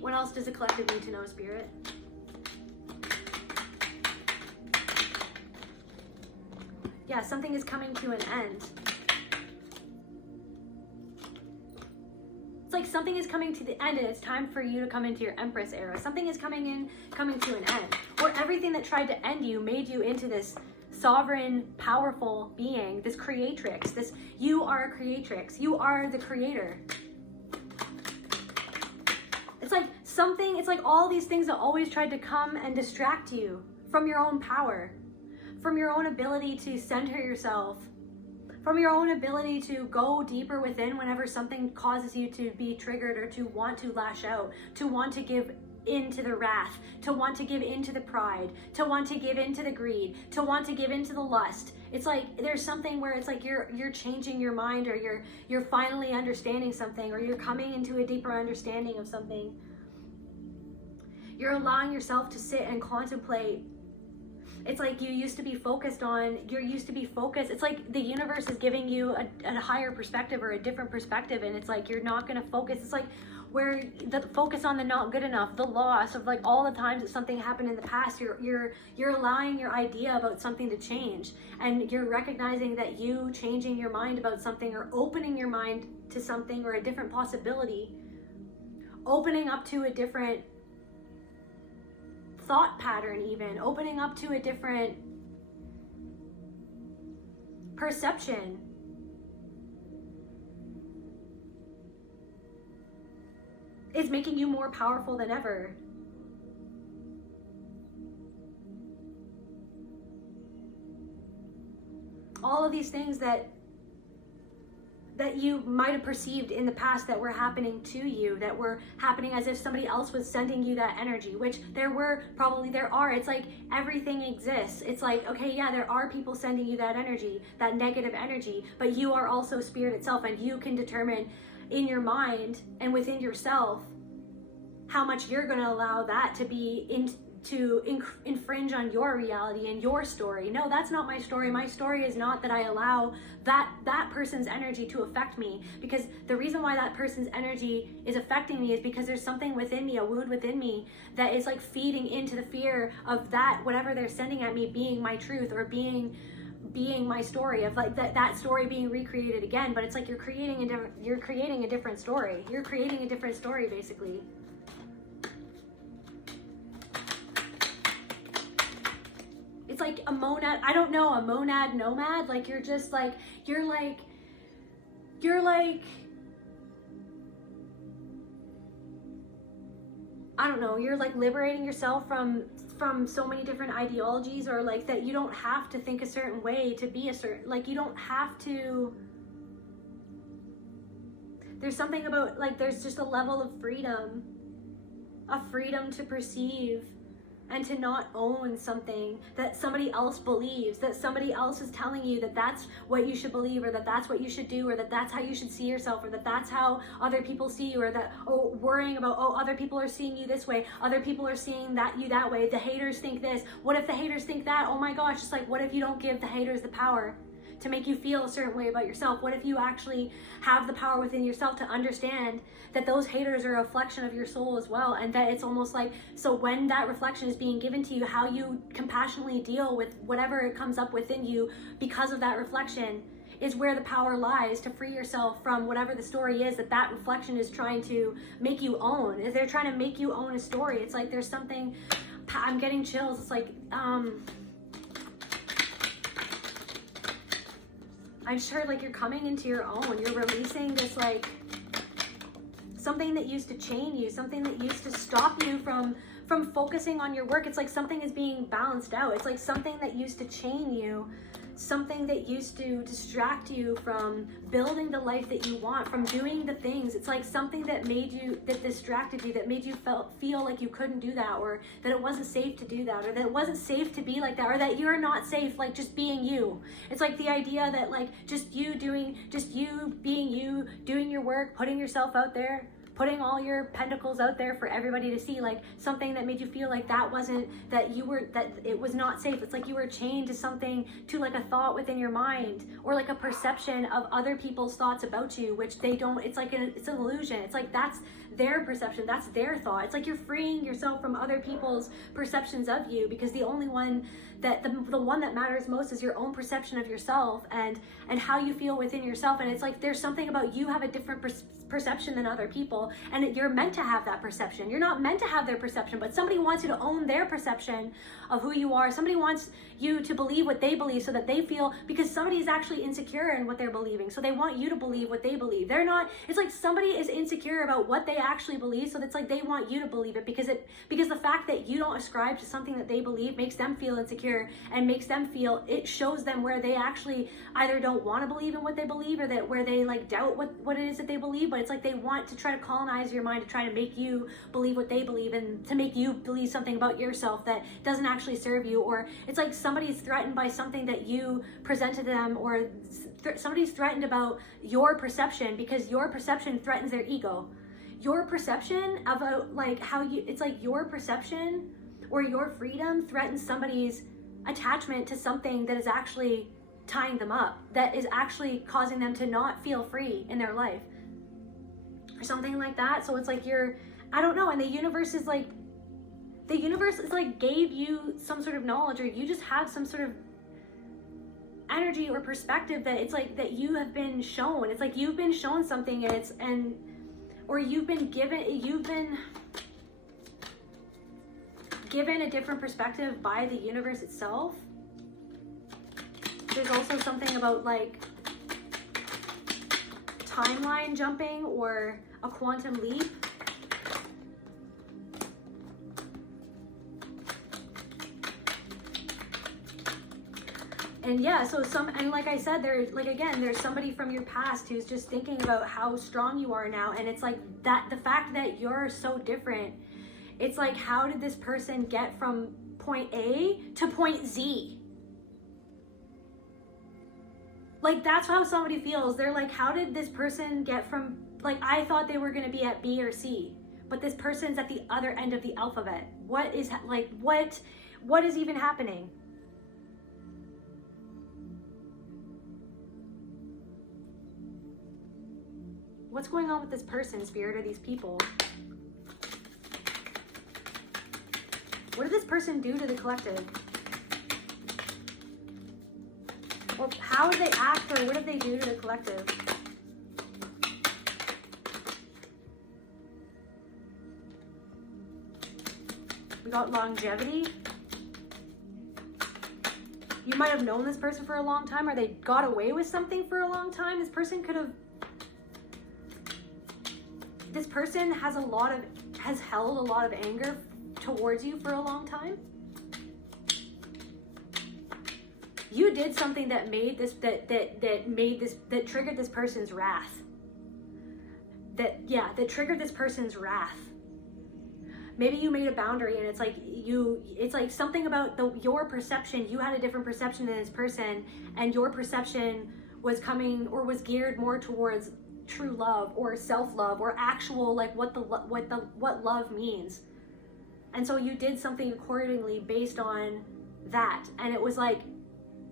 What else does the collective need to know, Spirit? Yeah, something is coming to an end. It's like like something is coming to the end and it's time for you to come into your Empress era. Something is coming to an end. Or everything that tried to end you made you into this sovereign, powerful being, this creatrix. You are a creatrix. You are the creator. It's like all these things that always tried to come and distract you from your own power, from your own ability to center yourself, from your own ability to go deeper within whenever something causes you to be triggered or to want to lash out, to want to give into the wrath, to want to give into the pride, to want to give into the greed, to want to give into the lust. It's like there's something where it's like you're changing your mind, or you're finally understanding something, or you're coming into a deeper understanding of something. You're allowing yourself to sit and contemplate. It's like you used to be focused. It's like the universe is giving you a higher perspective or a different perspective, and it's like you're not going to focus. It's like where the focus on the not good enough, the loss of like all the times that something happened in the past. You're allowing your idea about something to change, and you're recognizing that you changing your mind about something, or opening your mind to something or a different possibility, opening up to a different thought pattern, even opening up to a different perception. Is making you more powerful than ever. All of these things that you might have perceived in the past that were happening to you, that were happening as if somebody else was sending you that energy, which there are. It's like everything exists. It's like, okay, yeah, there are people sending you that energy, that negative energy, but you are also spirit itself, and you can determine in your mind and within yourself how much you're going to allow that to be infringe on your reality and your story. No, that's not my story. My story is not that I allow that person's energy to affect me, because the reason why that person's energy is affecting me is because there's something within me, a wound within me, that is like feeding into the fear of that whatever they're sending at me being my truth, or being my story, of like that story being recreated again. But it's like you're creating a different story. You're creating a different story, basically. It's like a monad, I don't know, a monad nomad. Like you're I don't know, you're like liberating yourself from so many different ideologies, or like that you don't have to think a certain way to be a certain, like you don't have to. There's something about like there's just a level of freedom to perceive and to not own something that somebody else believes, that somebody else is telling you that that's what you should believe, or that that's what you should do, or that that's how you should see yourself, or that that's how other people see you, or that, worrying about, other people are seeing you this way, other people are seeing you that way, the haters think this, what if the haters think that, oh my gosh, it's like, what if you don't give the haters the power to make you feel a certain way about yourself? What if you actually have the power within yourself to understand that those haters are a reflection of your soul as well, and that it's almost like, so when that reflection is being given to you, how you compassionately deal with whatever it comes up within you because of that reflection is where the power lies, to free yourself from whatever the story is that reflection is trying to make you own. If they're trying to make you own a story, it's like there's something, I'm getting chills, it's like, I just heard like you're coming into your own. You're releasing this, like, something that used to chain you, something that used to stop you from focusing on your work. It's like something is being balanced out. It's like something that used to chain you, something that used to distract you from building the life that you want, from doing the things. It's like something that distracted you, that made you feel like you couldn't do that, or that it wasn't safe to do that, or that it wasn't safe to be like that, or that you're not safe, like just being you. It's like the idea that like just you being you, doing your work, putting yourself out there, putting all your pentacles out there for everybody to see, like something that made you feel like that it was not safe. It's like you were chained to something, to like a thought within your mind, or like a perception of other people's thoughts about you, which they don't, it's like it's an illusion. It's like their perception, that's their thought. It's like you're freeing yourself from other people's perceptions of you, because the only one that the one that matters most is your own perception of yourself and how you feel within yourself. And it's like there's something about you have a different perception than other people, and you're meant to have that perception. You're not meant to have their perception, but somebody wants you to own their perception of who you are. Somebody wants you to believe what they believe, so that they feel, because somebody is actually insecure in what they're believing, so they want you to believe what they believe. They're not, it's like somebody is insecure about what they actually believe, so it's like they want you to believe it, because the fact that you don't ascribe to something that they believe makes them feel insecure, and makes them feel, it shows them where they actually either don't want to believe in what they believe, or that where they like doubt what it is that they believe. But it's like they want to try to colonize your mind to try to make you believe what they believe, and to make you believe something about yourself that doesn't actually serve you. Or it's like somebody's threatened by something that you present to them, or somebody's threatened about your perception, because your perception threatens their ego. Your perception about like how you, it's like your perception or your freedom threatens somebody's attachment to something that is actually tying them up, that is actually causing them to not feel free in their life, or something like that. So it's like I don't know, and the universe is like gave you some sort of knowledge, or you just have some sort of energy or perspective that it's like that you have been shown. It's like you've been shown something, or you've been given a different perspective by the universe itself. There's also something about like timeline jumping or a quantum leap. And yeah, so like I said, there's somebody from your past who's just thinking about how strong you are now. And it's like that, the fact that you're so different, it's like, how did this person get from point A to point Z? Like, that's how somebody feels. They're like, how did this person get from, like, I thought they were going to be at B or C, but this person's at the other end of the alphabet. What is even happening? What's going on with this person, Spirit, or these people? What did this person do to the collective? Or how did they act, or what did they do to the collective? We got longevity. You might have known this person for a long time, or they got away with something for a long time. This person has held a lot of anger towards you for a long time. You did something that made this, that triggered this person's wrath. That triggered this person's wrath. Maybe you made a boundary, and it's like something about your perception. You had a different perception than this person, and your perception was geared more towards true love, or self-love, or actual, like what love means. And so you did something accordingly based on that. And it was like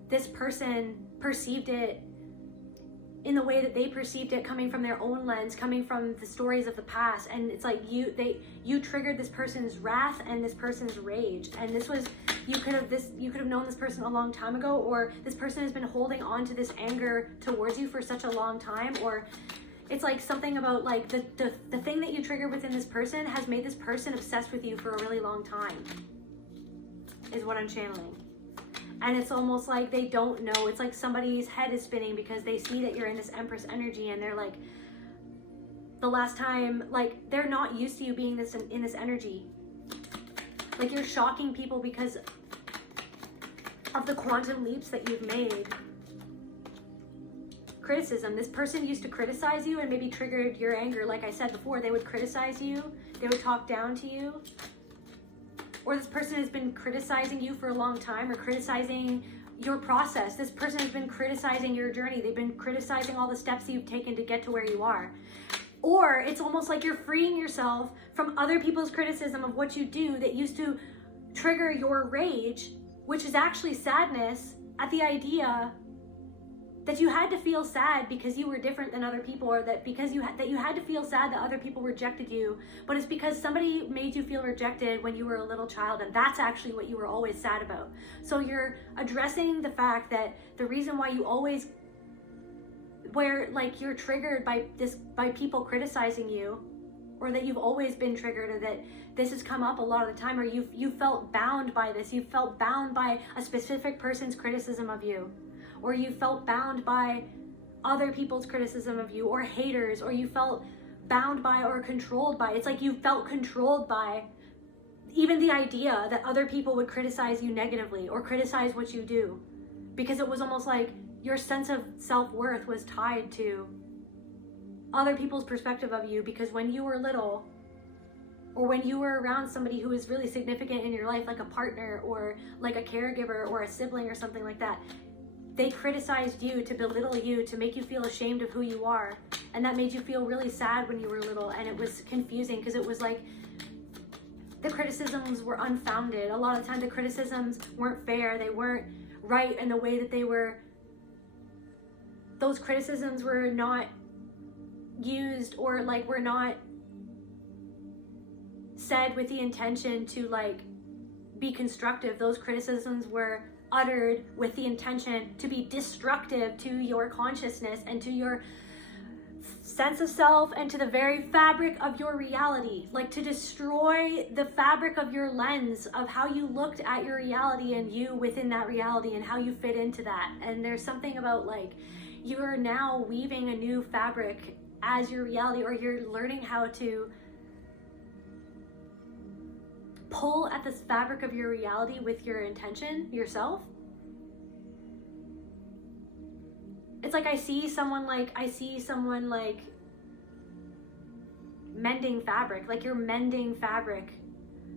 this person perceived it in the way that they perceived it, coming from their own lens, coming from the stories of the past. And it's like you triggered this person's wrath and this person's rage. And you could have known this person a long time ago, or this person has been holding on to this anger towards you for such a long time. Or it's like something about like the thing that you triggered within this person has made this person obsessed with you for a really long time, is what I'm channeling. And it's almost like they don't know. It's like somebody's head is spinning because they see that you're in this Empress energy, and they're like, the last time, like, they're not used to you being in this energy. Like, you're shocking people because of the quantum leaps that you've made. Criticism. This person used to criticize you and maybe triggered your anger. Like I said before, they would criticize you. They would talk down to you. Or this person has been criticizing you for a long time, or criticizing your process. This person has been criticizing your journey. They've been criticizing all the steps you've taken to get to where you are. Or it's almost like you're freeing yourself from other people's criticism of what you do that used to trigger your rage, which is actually sadness at the idea that you had to feel sad because you were different than other people, or that because you had to feel sad that other people rejected you, but it's because somebody made you feel rejected when you were a little child, and that's actually what you were always sad about. So you're addressing the fact that the reason why you always, where like you're triggered by people criticizing you, or that you've always been triggered, or that this has come up a lot of the time, or you felt bound by this, you felt bound by a specific person's criticism of you, or you felt bound by other people's criticism of you, or haters, or you felt bound by or controlled by. It's like you felt controlled by even the idea that other people would criticize you negatively or criticize what you do, because it was almost like your sense of self-worth was tied to other people's perspective of you. Because when you were little, or when you were around somebody who was really significant in your life, like a partner or like a caregiver or a sibling or something like that, they criticized you to belittle you, to make you feel ashamed of who you are. And that made you feel really sad when you were little. And it was confusing because it was like the criticisms were unfounded. A lot of the time the criticisms weren't fair. They weren't right in the way that they were. Those criticisms were not used, or like were not said with the intention to like be constructive. Those criticisms were uttered with the intention to be destructive to your consciousness and to your sense of self and to the very fabric of your reality, like to destroy the fabric of your lens of how you looked at your reality and you within that reality and how you fit into that. And there's something about like you're now weaving a new fabric as your reality, or you're learning how to pull at this fabric of your reality with your intention, yourself. It's like I see someone like mending fabric, like you're mending fabric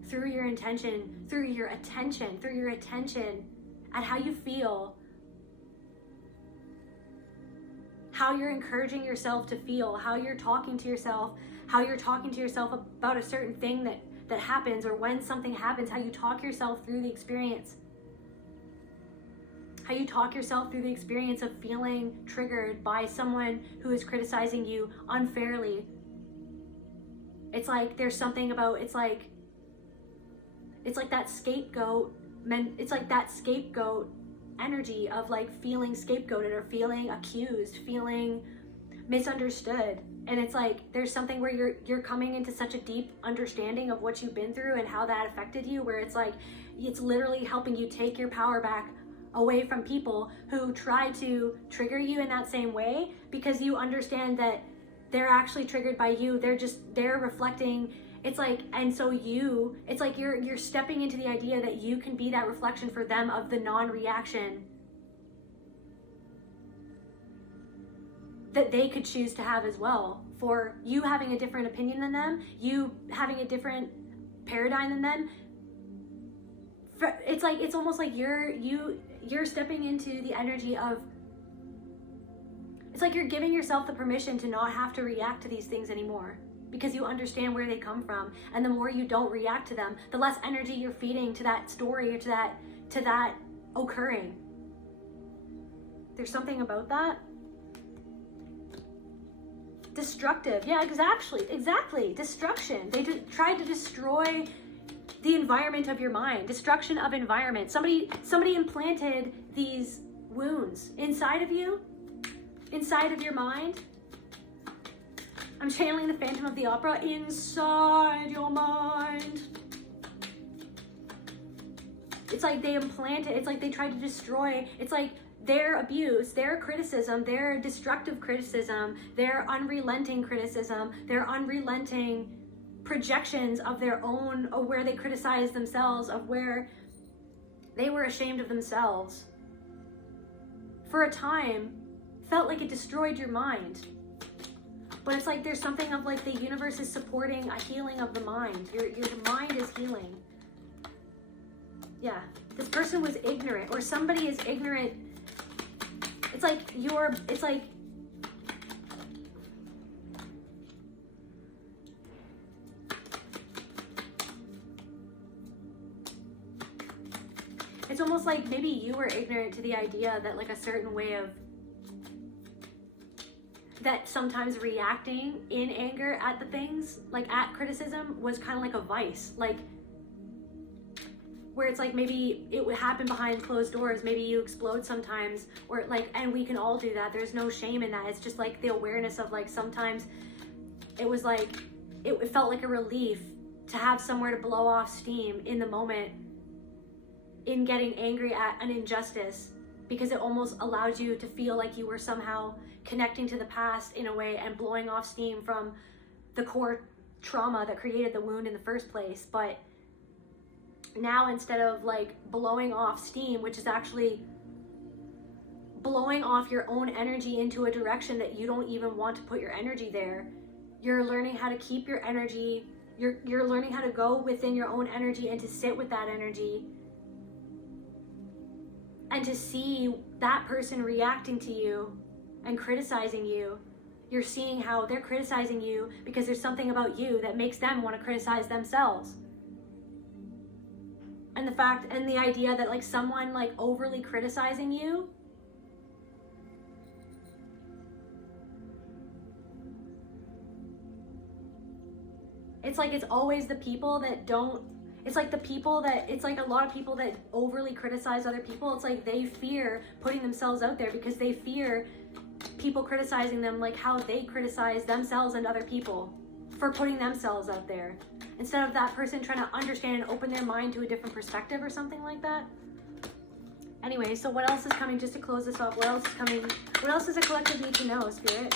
through your intention, through your attention at how you feel, how you're encouraging yourself to feel, how you're talking to yourself about a certain thing that happens, or when something happens, how you talk yourself through the experience. How you talk yourself through the experience of feeling triggered by someone who is criticizing you unfairly. It's like there's something about, it's like that scapegoat energy of like feeling scapegoated or feeling accused, feeling misunderstood. And it's like there's something where you're coming into such a deep understanding of what you've been through and how that affected you, where it's like it's literally helping you take your power back away from people who try to trigger you in that same way, because you understand that they're actually triggered by you. They're reflecting. It's like, and so it's like you're stepping into the idea that you can be that reflection for them of the non-reaction that they could choose to have as well, for you having a different opinion than them, you having a different paradigm than them. It's like, it's almost like you're stepping into the energy of, it's like you're giving yourself the permission to not have to react to these things anymore, because you understand where they come from. And the more you don't react to them, the less energy you're feeding to that story or to that occurring. There's something about that. Destructive. Yeah, exactly. Destruction. They tried to destroy the environment of your mind. Destruction of environment. Somebody implanted these wounds inside of you, inside of your mind. I'm channeling the Phantom of the Opera. Inside your mind. It's like they implanted, it's like they tried to destroy, it's like their abuse, their criticism, their destructive criticism, their unrelenting criticism, their unrelenting projections of their own, of where they criticize themselves, of where they were ashamed of themselves, for a time felt like it destroyed your mind. But it's like there's something of like the universe is supporting a healing of the mind. Your mind is healing. Yeah, this person was ignorant, or somebody is ignorant. It's like it's almost like maybe you were ignorant to the idea that like a certain way of that sometimes reacting in anger at the things, like at criticism, was kind of like a vice. Like, where it's like maybe it would happen behind closed doors, maybe you explode sometimes, or like, and we can all do that. There's no shame in that. It's just like the awareness of like, sometimes it was like, it felt like a relief to have somewhere to blow off steam in the moment in getting angry at an injustice, because it almost allowed you to feel like you were somehow connecting to the past in a way and blowing off steam from the core trauma that created the wound in the first place. But now, instead of like blowing off steam, which is actually blowing off your own energy into a direction that you don't even want to put your energy there, you're learning how to keep your energy. You're learning how to go within your own energy and to sit with that energy and to see that person reacting to you and criticizing you. You're seeing how they're criticizing you because there's something about you that makes them want to criticize themselves. And the fact and the idea that like someone like overly criticizing you it's like it's always the people that don't, it's like the people that, it's like a lot of people that overly criticize other people. It's like they fear putting themselves out there because they fear people criticizing them like how they criticize themselves and other people for putting themselves out there. Instead of that person trying to understand and open their mind to a different perspective or something like that. Anyway, so what else is coming, just to close this off, what else is coming? What else does a collective need to know, Spirit?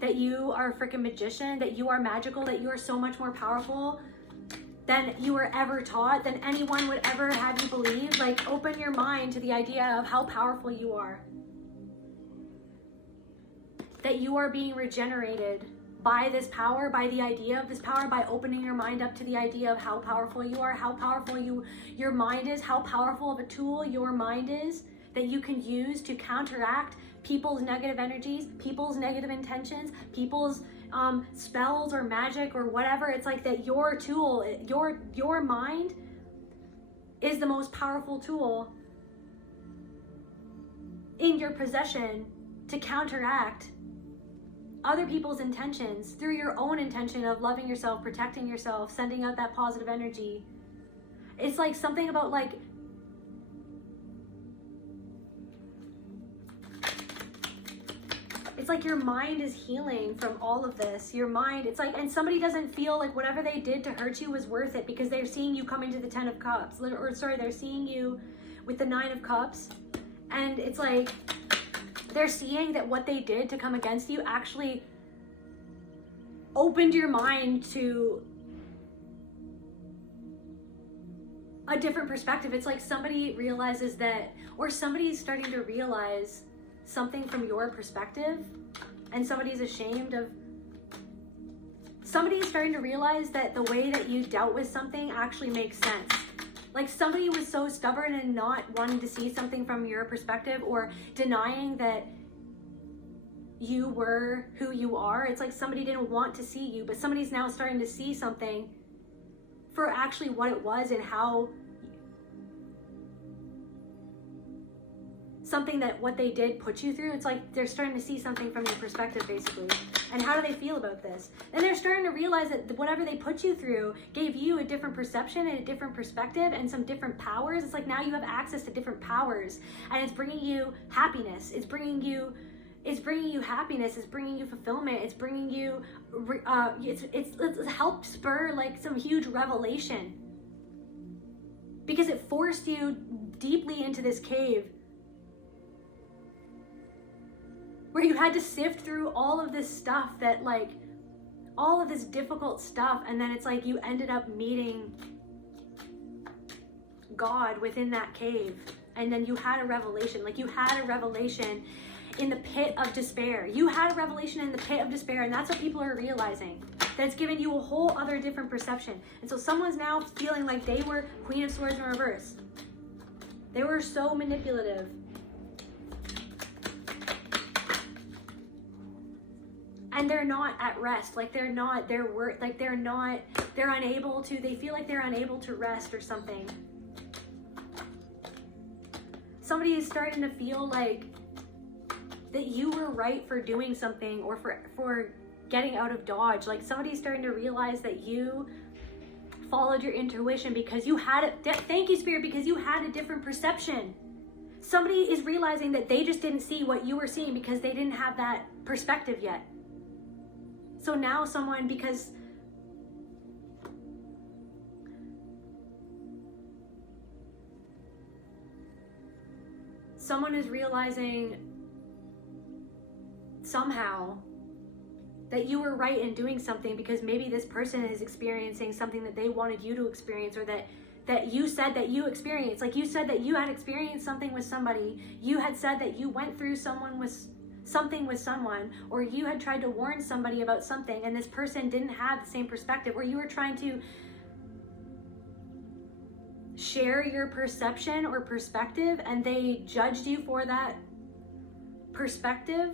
That you are a freaking magician, that you are magical, that you are so much more powerful than you were ever taught, than anyone would ever have you believe. Like, open your mind to the idea of how powerful you are. That you are being regenerated by this power, by the idea of this power, by opening your mind up to the idea of how powerful you are, how powerful your mind is, how powerful of a tool your mind is that you can use to counteract people's negative energies, people's negative intentions, people's spells or magic or whatever. It's like that your tool, your mind is the most powerful tool in your possession to counteract other people's intentions through your own intention of loving yourself, protecting yourself, sending out that positive energy. It's like something about like, it's like your mind is healing from all of this. Your mind, it's like, and somebody doesn't feel like whatever they did to hurt you was worth it because they're seeing you coming to the 10 of Cups, or sorry, they're seeing you with the 9 of Cups. And it's like, they're seeing that what they did to come against you actually opened your mind to a different perspective. It's like somebody realizes that, or somebody's starting to realize something from your perspective, and somebody's ashamed of, somebody's starting to realize that the way that you dealt with something actually makes sense. Like somebody was so stubborn and not wanting to see something from your perspective, or denying that you were who you are. It's like somebody didn't want to see you, but somebody's now starting to see something for actually what it was, and how something that what they did put you through. It's like they're starting to see something from your perspective, basically. And how do they feel about this? And they're starting to realize that whatever they put you through gave you a different perception and a different perspective and some different powers. It's like now you have access to different powers, and it's bringing you happiness. It's bringing you happiness. It's bringing you fulfillment. It's bringing you, it's helped spur like some huge revelation, because it forced you deeply into this cave where you had to sift through all of this stuff, that like all of this difficult stuff, and then it's like you ended up meeting God within that cave, and then you had a revelation. Like you had a revelation in the pit of despair. You had a revelation in the pit of despair, and that's what people are realizing. That's given you a whole other different perception. And so someone's now feeling like they were Queen of Swords in reverse. They were so manipulative. And they're not at rest. Like they're unable to, they feel like they're unable to rest or something. Somebody is starting to feel like that you were right for doing something, or for getting out of dodge. Like somebody's starting to realize that you followed your intuition because you had it. Thank you, Spirit, because you had a different perception. Somebody is realizing that they just didn't see what you were seeing because they didn't have that perspective yet. So now because someone is realizing somehow that you were right in doing something, because maybe this person is experiencing something that they wanted you to experience, or that you said that you experienced. Like you said that you had experienced something with somebody. You had said that you went through something with someone, or you had tried to warn somebody about something, and this person didn't have the same perspective, or you were trying to share your perception or perspective and they judged you for that perspective.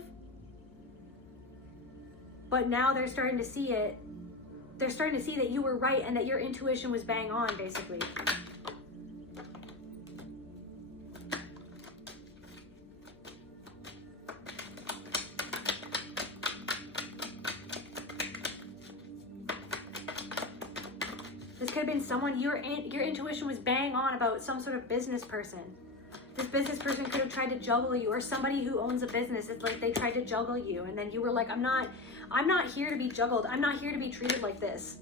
But now they're starting to see it. They're starting to see that you were right and that your intuition was bang on, basically. This could have been someone, your intuition was bang on about some sort of business person. This business person could have tried to juggle you, or somebody who owns a business. It's like they tried to juggle you, and then you were like, I'm not here to be juggled. I'm not here to be treated like this.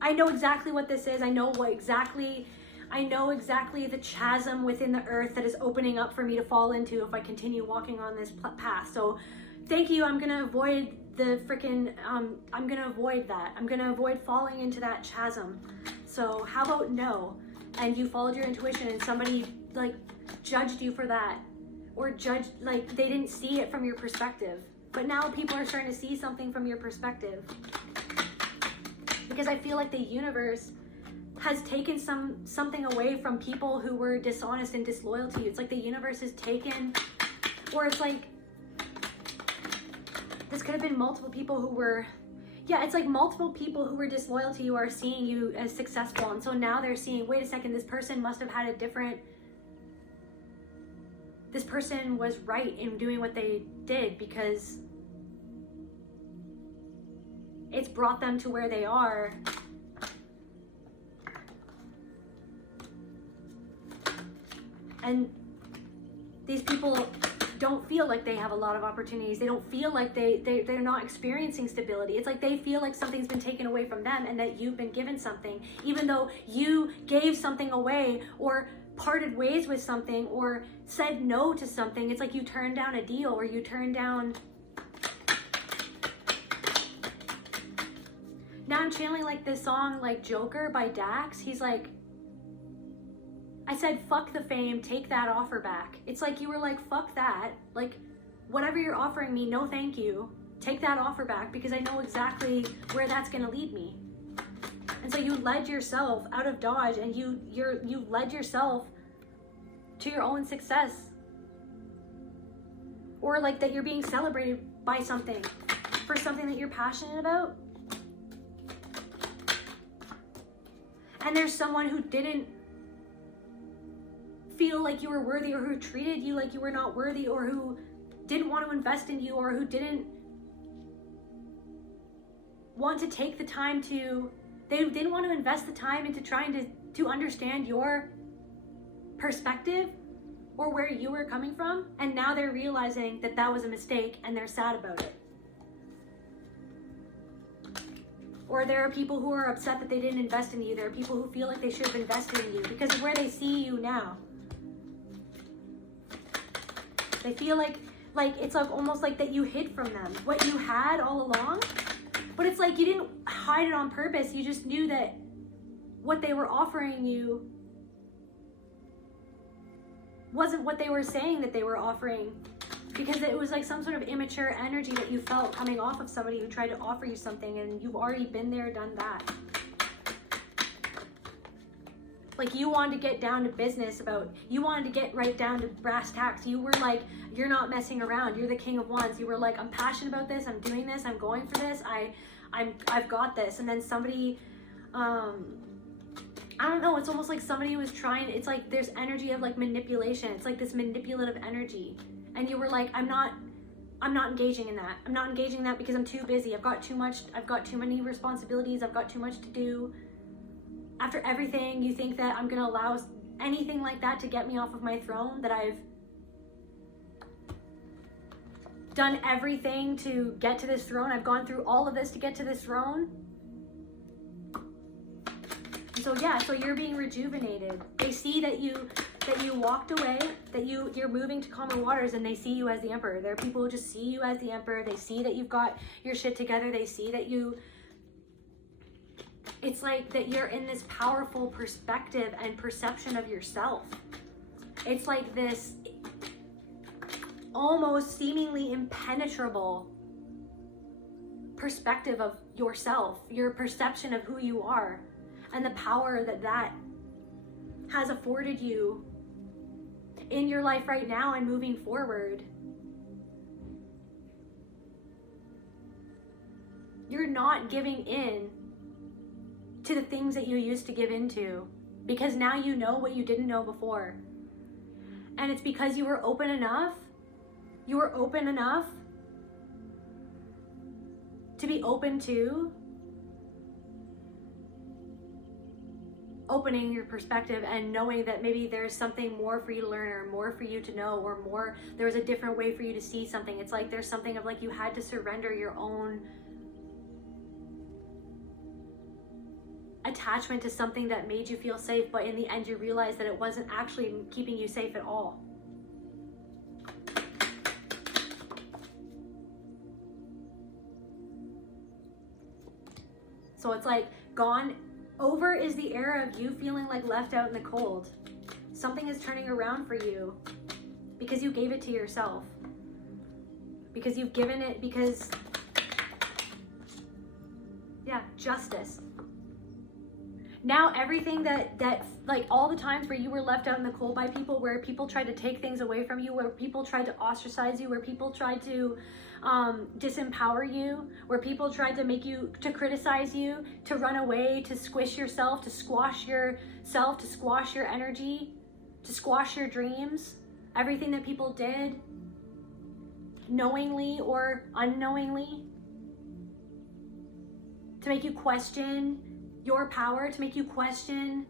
I know exactly what this is. I know exactly the chasm within the earth that is opening up for me to fall into if I continue walking on this path. So thank you. I'm going to avoid I'm going to avoid that. I'm going to avoid falling into that chasm. So how about no? And you followed your intuition, and somebody like judged you for that, or like they didn't see it from your perspective. But now people are starting to see something from your perspective, because I feel like the universe has taken something away from people who were dishonest and disloyal to you. It's like the universe has taken, or it's like this could have been multiple people who were, it's like multiple people who were disloyal to you are seeing you as successful. And so now they're seeing, wait a second, this person must have had this person was right in doing what they did, because it's brought them to where they are. And these people don't feel like they have a lot of opportunities. They don't feel like they're not experiencing stability. It's like they feel like something's been taken away from them, and that you've been given something, even though you gave something away, or parted ways with something, or said no to something. It's like you turned down a deal, or you turned down. Now I'm channeling like this song, like Joker by Dax. He's like, I said, fuck the fame, take that offer back. It's like you were like, fuck that. Like, whatever you're offering me, no thank you. Take that offer back, because I know exactly where that's gonna lead me. And so you led yourself out of dodge, and you led yourself to your own success. Or like that you're being celebrated by something, for something that you're passionate about. And there's someone who didn't feel like you were worthy, or who treated you like you were not worthy, or who didn't want to invest in you, or who didn't want to take the time to, they didn't want to invest the time into trying to understand your perspective or where you were coming from. And now they're realizing that that was a mistake, and they're sad about it. Or there are people who are upset that they didn't invest in you. There are people who feel like they should have invested in you because of where they see you now. They feel like it's like almost like that you hid from them what you had all along. But it's like you didn't hide it on purpose. You just knew that what they were offering you wasn't what they were saying that they were offering, because it was like some sort of immature energy that you felt coming off of somebody who tried to offer you something, and you've already been there, done that. Like you wanted to get down to business you wanted to get right down to brass tacks. You were like, you're not messing around. You're the king of wands. You were like, I'm passionate about this. I'm doing this. I'm going for this. I've got this. And then somebody, I don't know. It's almost like somebody was trying. It's like there's energy of like manipulation. It's like this manipulative energy. And you were like, I'm not I'm not engaging in that. I'm not engaging in that because I'm too busy. I've got too many responsibilities. I've got too much to do. After everything, you think that I'm going to allow anything like that to get me off of my throne, that I've done everything to get to this throne. I've gone through all of this to get to this throne. So yeah, so you're being rejuvenated. They see that you walked away, that you're moving to calmer waters, and they see you as the emperor. There are people who just see you as the emperor. They see that you've got your shit together. They see that it's like that you're in this powerful perspective and perception of yourself. It's like this almost seemingly impenetrable perspective of yourself, your perception of who you are, and the power that has afforded you in your life right now and moving forward. You're not giving in to the things that you used to give into, because now you know what you didn't know before. And it's because you were open enough to be open to opening your perspective and knowing that maybe there's something more for you to learn, or more for you to know, or more, there's a different way for you to see something. It's like there's something of like you had to surrender your own attachment to something that made you feel safe, but in the end you realized that it wasn't actually keeping you safe at all. So it's like gone. Over is the era of you feeling like left out in the cold. Something is turning around for you because you gave it to yourself. Because you've given it, because, yeah, justice. Now everything that like all the times where you were left out in the cold by people, where people tried to take things away from you, where people tried to ostracize you, where people tried to disempower you, where people tried to make you, to criticize you, to run away, to squish yourself, to squash yourself, to squash your energy, to squash your dreams, everything that people did, knowingly or unknowingly, to make you question your power, to make you question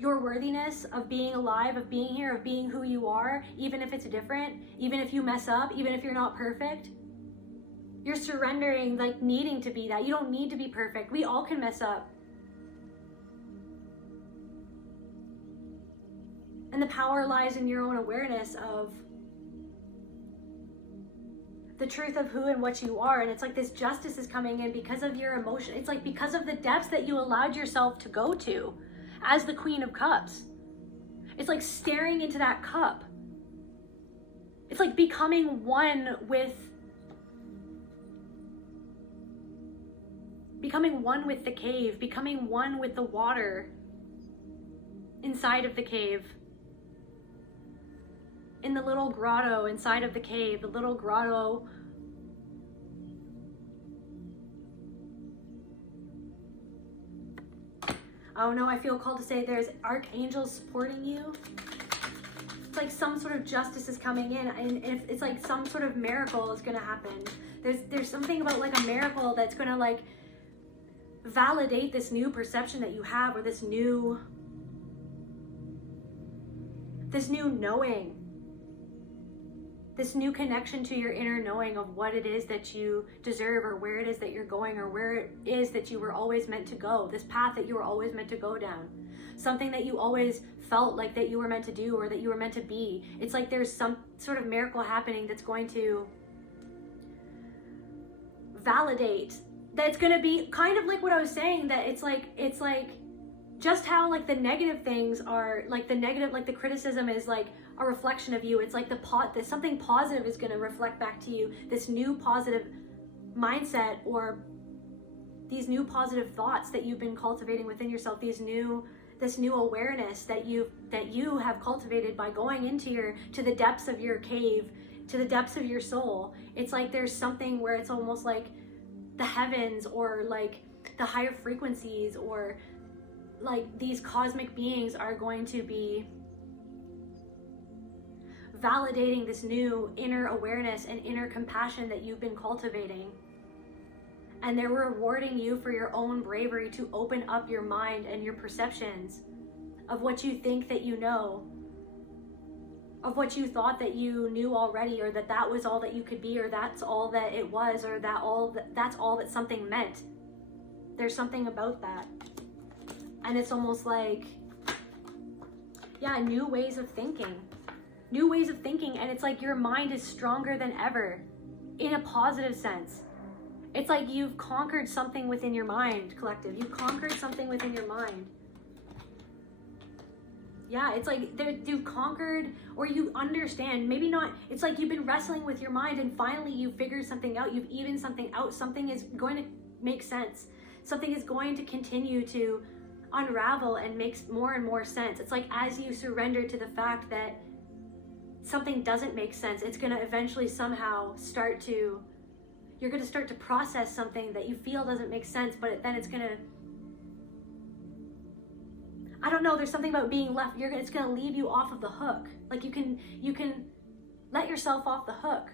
your worthiness of being alive, of being here, of being who you are, even if it's different, even if you mess up, even if you're not perfect. You're surrendering, like needing to be that. You don't need to be perfect. We all can mess up. And the power lies in your own awareness of the truth of who and what you are. And it's like this justice is coming in because of your emotion. It's like because of the depths that you allowed yourself to go to as the Queen of Cups. It's like staring into that cup. It's like becoming one with the cave, becoming one with the water inside of the cave. In the little grotto inside of the cave, the little grotto. Oh no, I feel called to say there's archangels supporting you. It's like some sort of justice is coming in, and it's like some sort of miracle is gonna happen. There's something about like a miracle that's gonna like validate this new perception that you have, or this new knowing, this new connection to your inner knowing of what it is that you deserve, or where it is that you're going, or where it is that you were always meant to go, this path that you were always meant to go down, something that you always felt like that you were meant to do, or that you were meant to be. It's like there's some sort of miracle happening that's going to validate, that it's going to be kind of like what I was saying, that it's like just how like the negative things are, like the negative, like the criticism is like a reflection of you. It's like that something positive is going to reflect back to you, this new positive mindset, or these new positive thoughts that you've been cultivating within yourself, this new awareness that you have cultivated by going into to the depths of your cave, to the depths of your soul. It's like there's something where it's almost like the heavens, or like the higher frequencies, or like these cosmic beings are going to be validating this new inner awareness and inner compassion that you've been cultivating. And they're rewarding you for your own bravery to open up your mind and your perceptions of what you think that you know, of what you thought that you knew already, or that was all that you could be, or that's all that it was, or that's all that something meant. There's something about that. And it's almost like, yeah, new ways of thinking. New ways of thinking, and it's like your mind is stronger than ever in a positive sense. It's like you've conquered something within your mind, collective. You've conquered something within your mind. Yeah, it's like you've conquered, or you understand, maybe not, it's like you've been wrestling with your mind and finally you figured something out, you've evened something out, something is going to make sense. Something is going to continue to unravel and makes more and more sense. It's like as you surrender to the fact that something doesn't make sense, it's going to eventually somehow you're going to start to process something that you feel doesn't make sense, but then it's going to, I don't know, there's something about being left, it's going to leave you off of the hook. Like you can let yourself off the hook.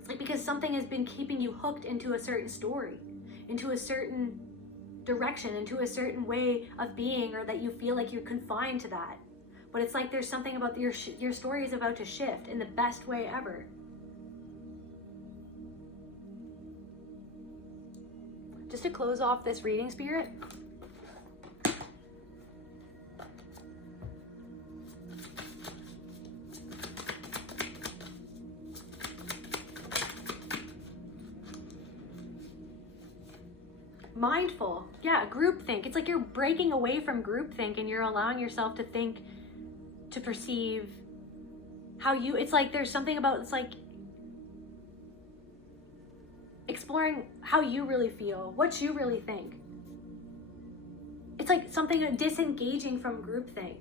It's like because something has been keeping you hooked into a certain story, into a certain direction, into a certain way of being, or that you feel like you're confined to that. But it's like there's something about your story is about to shift in the best way ever. Just to close off this reading, Spirit, mindful, yeah, groupthink. It's like you're breaking away from groupthink and you're allowing yourself to think, to perceive how you, it's like there's something about, it's like exploring how you really feel, what you really think. It's like something disengaging from groupthink.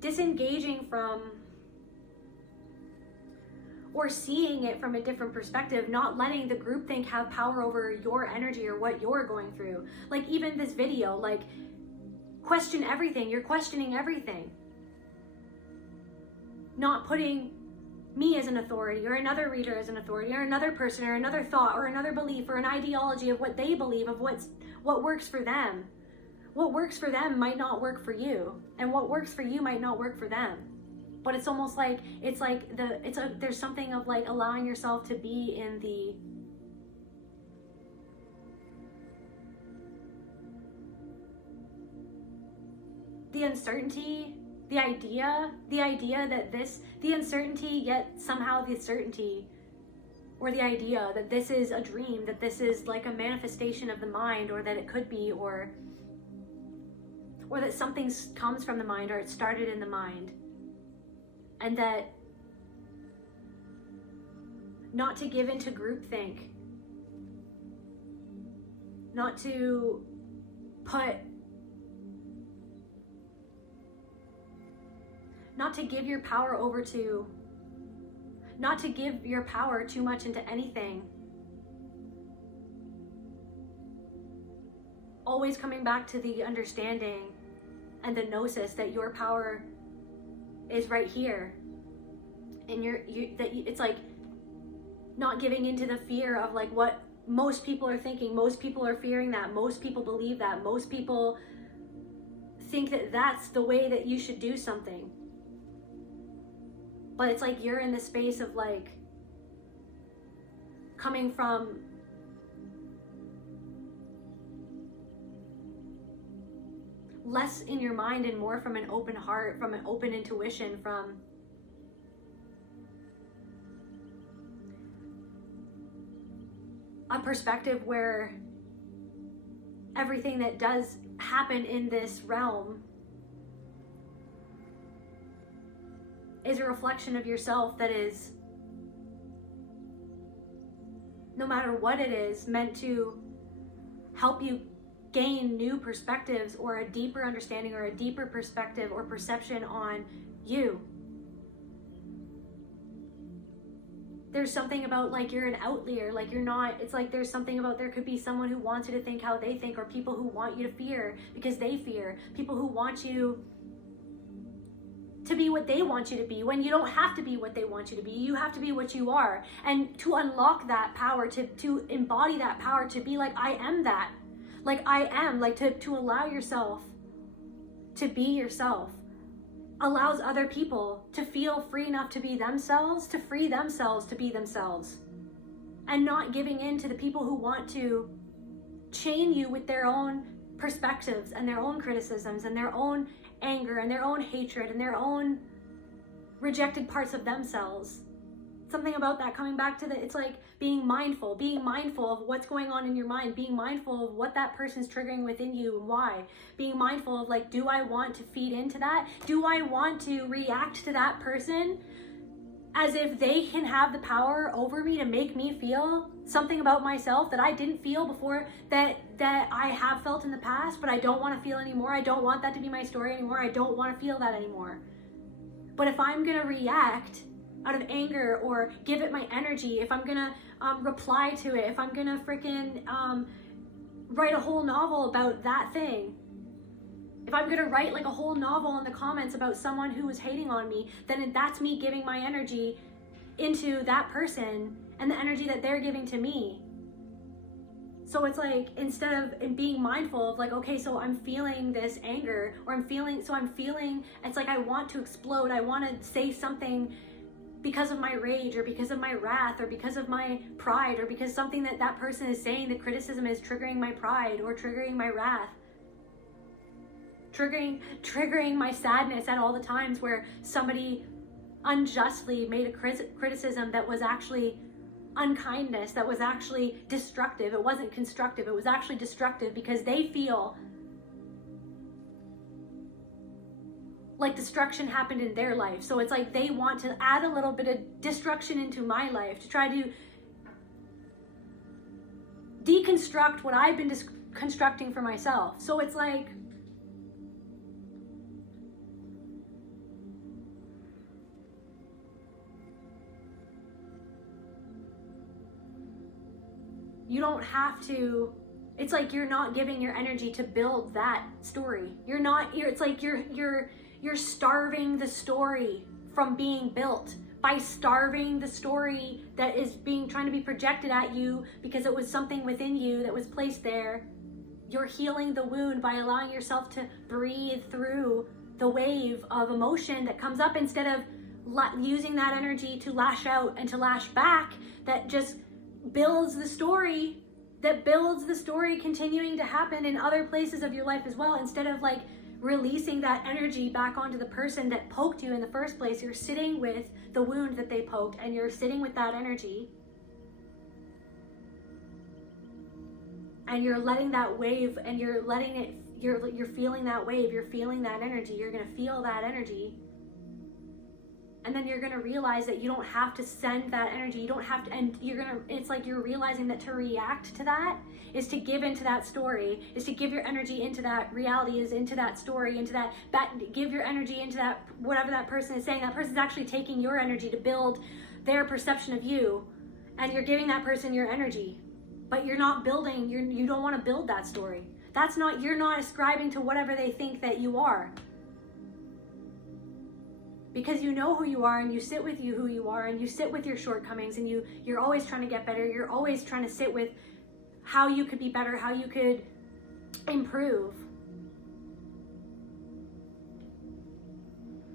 Disengaging from, or seeing it from a different perspective, not letting the groupthink have power over your energy or what you're going through. Like even this video, like question everything, you're questioning everything. Not putting me as an authority, or another reader as an authority, or another person, or another thought, or another belief, or an ideology of what they believe, of what works for them. What works for them might not work for you, and what works for you might not work for them. But it's almost like there's something of like allowing yourself to be in the uncertainty, the idea that the uncertainty, yet somehow the certainty, or the idea that this is a dream, that this is like a manifestation of the mind, or that it could be, or that something comes from the mind, or it started in the mind. And that not to give into groupthink, not to give your power over to, not to give your power too much into anything. Always coming back to the understanding and the gnosis that your power is right here. And it's like not giving into the fear of like what most people are thinking. Most people are fearing that. Most people believe that. Most people think that that's the way that you should do something. But it's like you're in the space of like coming from less in your mind and more from an open heart, from an open intuition, from a perspective where everything that does happen in this realm is a reflection of yourself that is, no matter what it is, meant to help you gain new perspectives, or a deeper understanding, or a deeper perspective or perception on you. There's something about like you're an outlier, like you're not, it's like there's something about there could be someone who wants you to think how they think, or people who want you to fear because they fear, people who want you to be what they want you to be, when you don't have to be what they want you to be. You have to be what you are. And to unlock that power, to embody that power, to be like, I am that. Like I am, like to allow yourself to be yourself allows other people to feel free enough to be themselves, to free themselves to be themselves. And not giving in to the people who want to chain you with their own perspectives and their own criticisms and their own anger and their own hatred and their own rejected parts of themselves. Something about that, coming back to it's like being mindful of what's going on in your mind, being mindful of what that person's triggering within you and why, being mindful of like, do I want to feed into that? Do I want to react to that person as if they can have the power over me to make me feel something about myself that I didn't feel before, that I have felt in the past, but I don't want to feel anymore. I don't want that to be my story anymore. I don't want to feel that anymore. But if I'm going to react out of anger or give it my energy, if I'm going to reply to it, if I'm going to freaking write a whole novel about that thing, if I'm gonna write like a whole novel in the comments about someone who was hating on me, then that's me giving my energy into that person and the energy that they're giving to me. So it's like, instead of being mindful of like, okay, so I'm feeling this anger, or I'm feeling, it's like I want to explode. I want to say something because of my rage, or because of my wrath, or because of my pride, or because something that person is saying, the criticism is triggering my pride or triggering my wrath. Triggering my sadness at all the times where somebody unjustly made a criticism that was actually unkindness, that was actually destructive. It wasn't constructive, it was actually destructive, because they feel like destruction happened in their life. So it's like they want to add a little bit of destruction into my life to try to deconstruct what I've been constructing for myself. So it's like, you don't have to, it's like you're not giving your energy to build that story. It's like you're starving the story from being built by starving the story that is trying to be projected at you because it was something within you that was placed there. You're healing the wound by allowing yourself to breathe through the wave of emotion that comes up, instead of using that energy to lash out and to lash back. That just builds the story, continuing to happen in other places of your life as well. Instead of like releasing that energy back onto the person that poked you in the first place, you're sitting with the wound that they poked, and you're sitting with that energy, and you're letting that wave, and you're letting it, you're feeling that wave, you're feeling that energy, you're going to feel that energy. And then you're going to realize that you don't have to send that energy. You don't have to, and it's like you're realizing that to react to that is to give into that story, is to give your energy into that reality, is into that story, into that give your energy into that, whatever that person is saying. That person's actually taking your energy to build their perception of you, and you're giving that person your energy, but you're not building, you don't want to build that story. You're not ascribing to whatever they think that you are. Because you know who you are, and you sit with who you are, and you sit with your shortcomings, and you're always trying to get better. You're always trying to sit with how you could be better, how you could improve.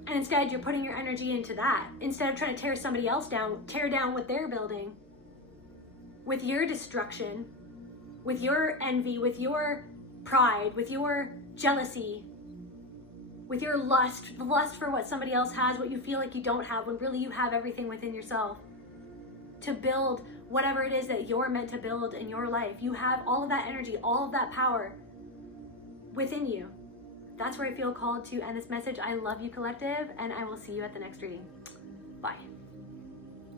And instead, you're putting your energy into that. Instead of trying to tear somebody else down, tear down what they're building with your destruction, with your envy, with your pride, with your jealousy, with your lust, the lust for what somebody else has, what you feel like you don't have, when really you have everything within yourself to build whatever it is that you're meant to build in your life. You have all of that energy, all of that power within you. That's where I feel called to end this message. I love you, collective, and I will see you at the next reading. Bye.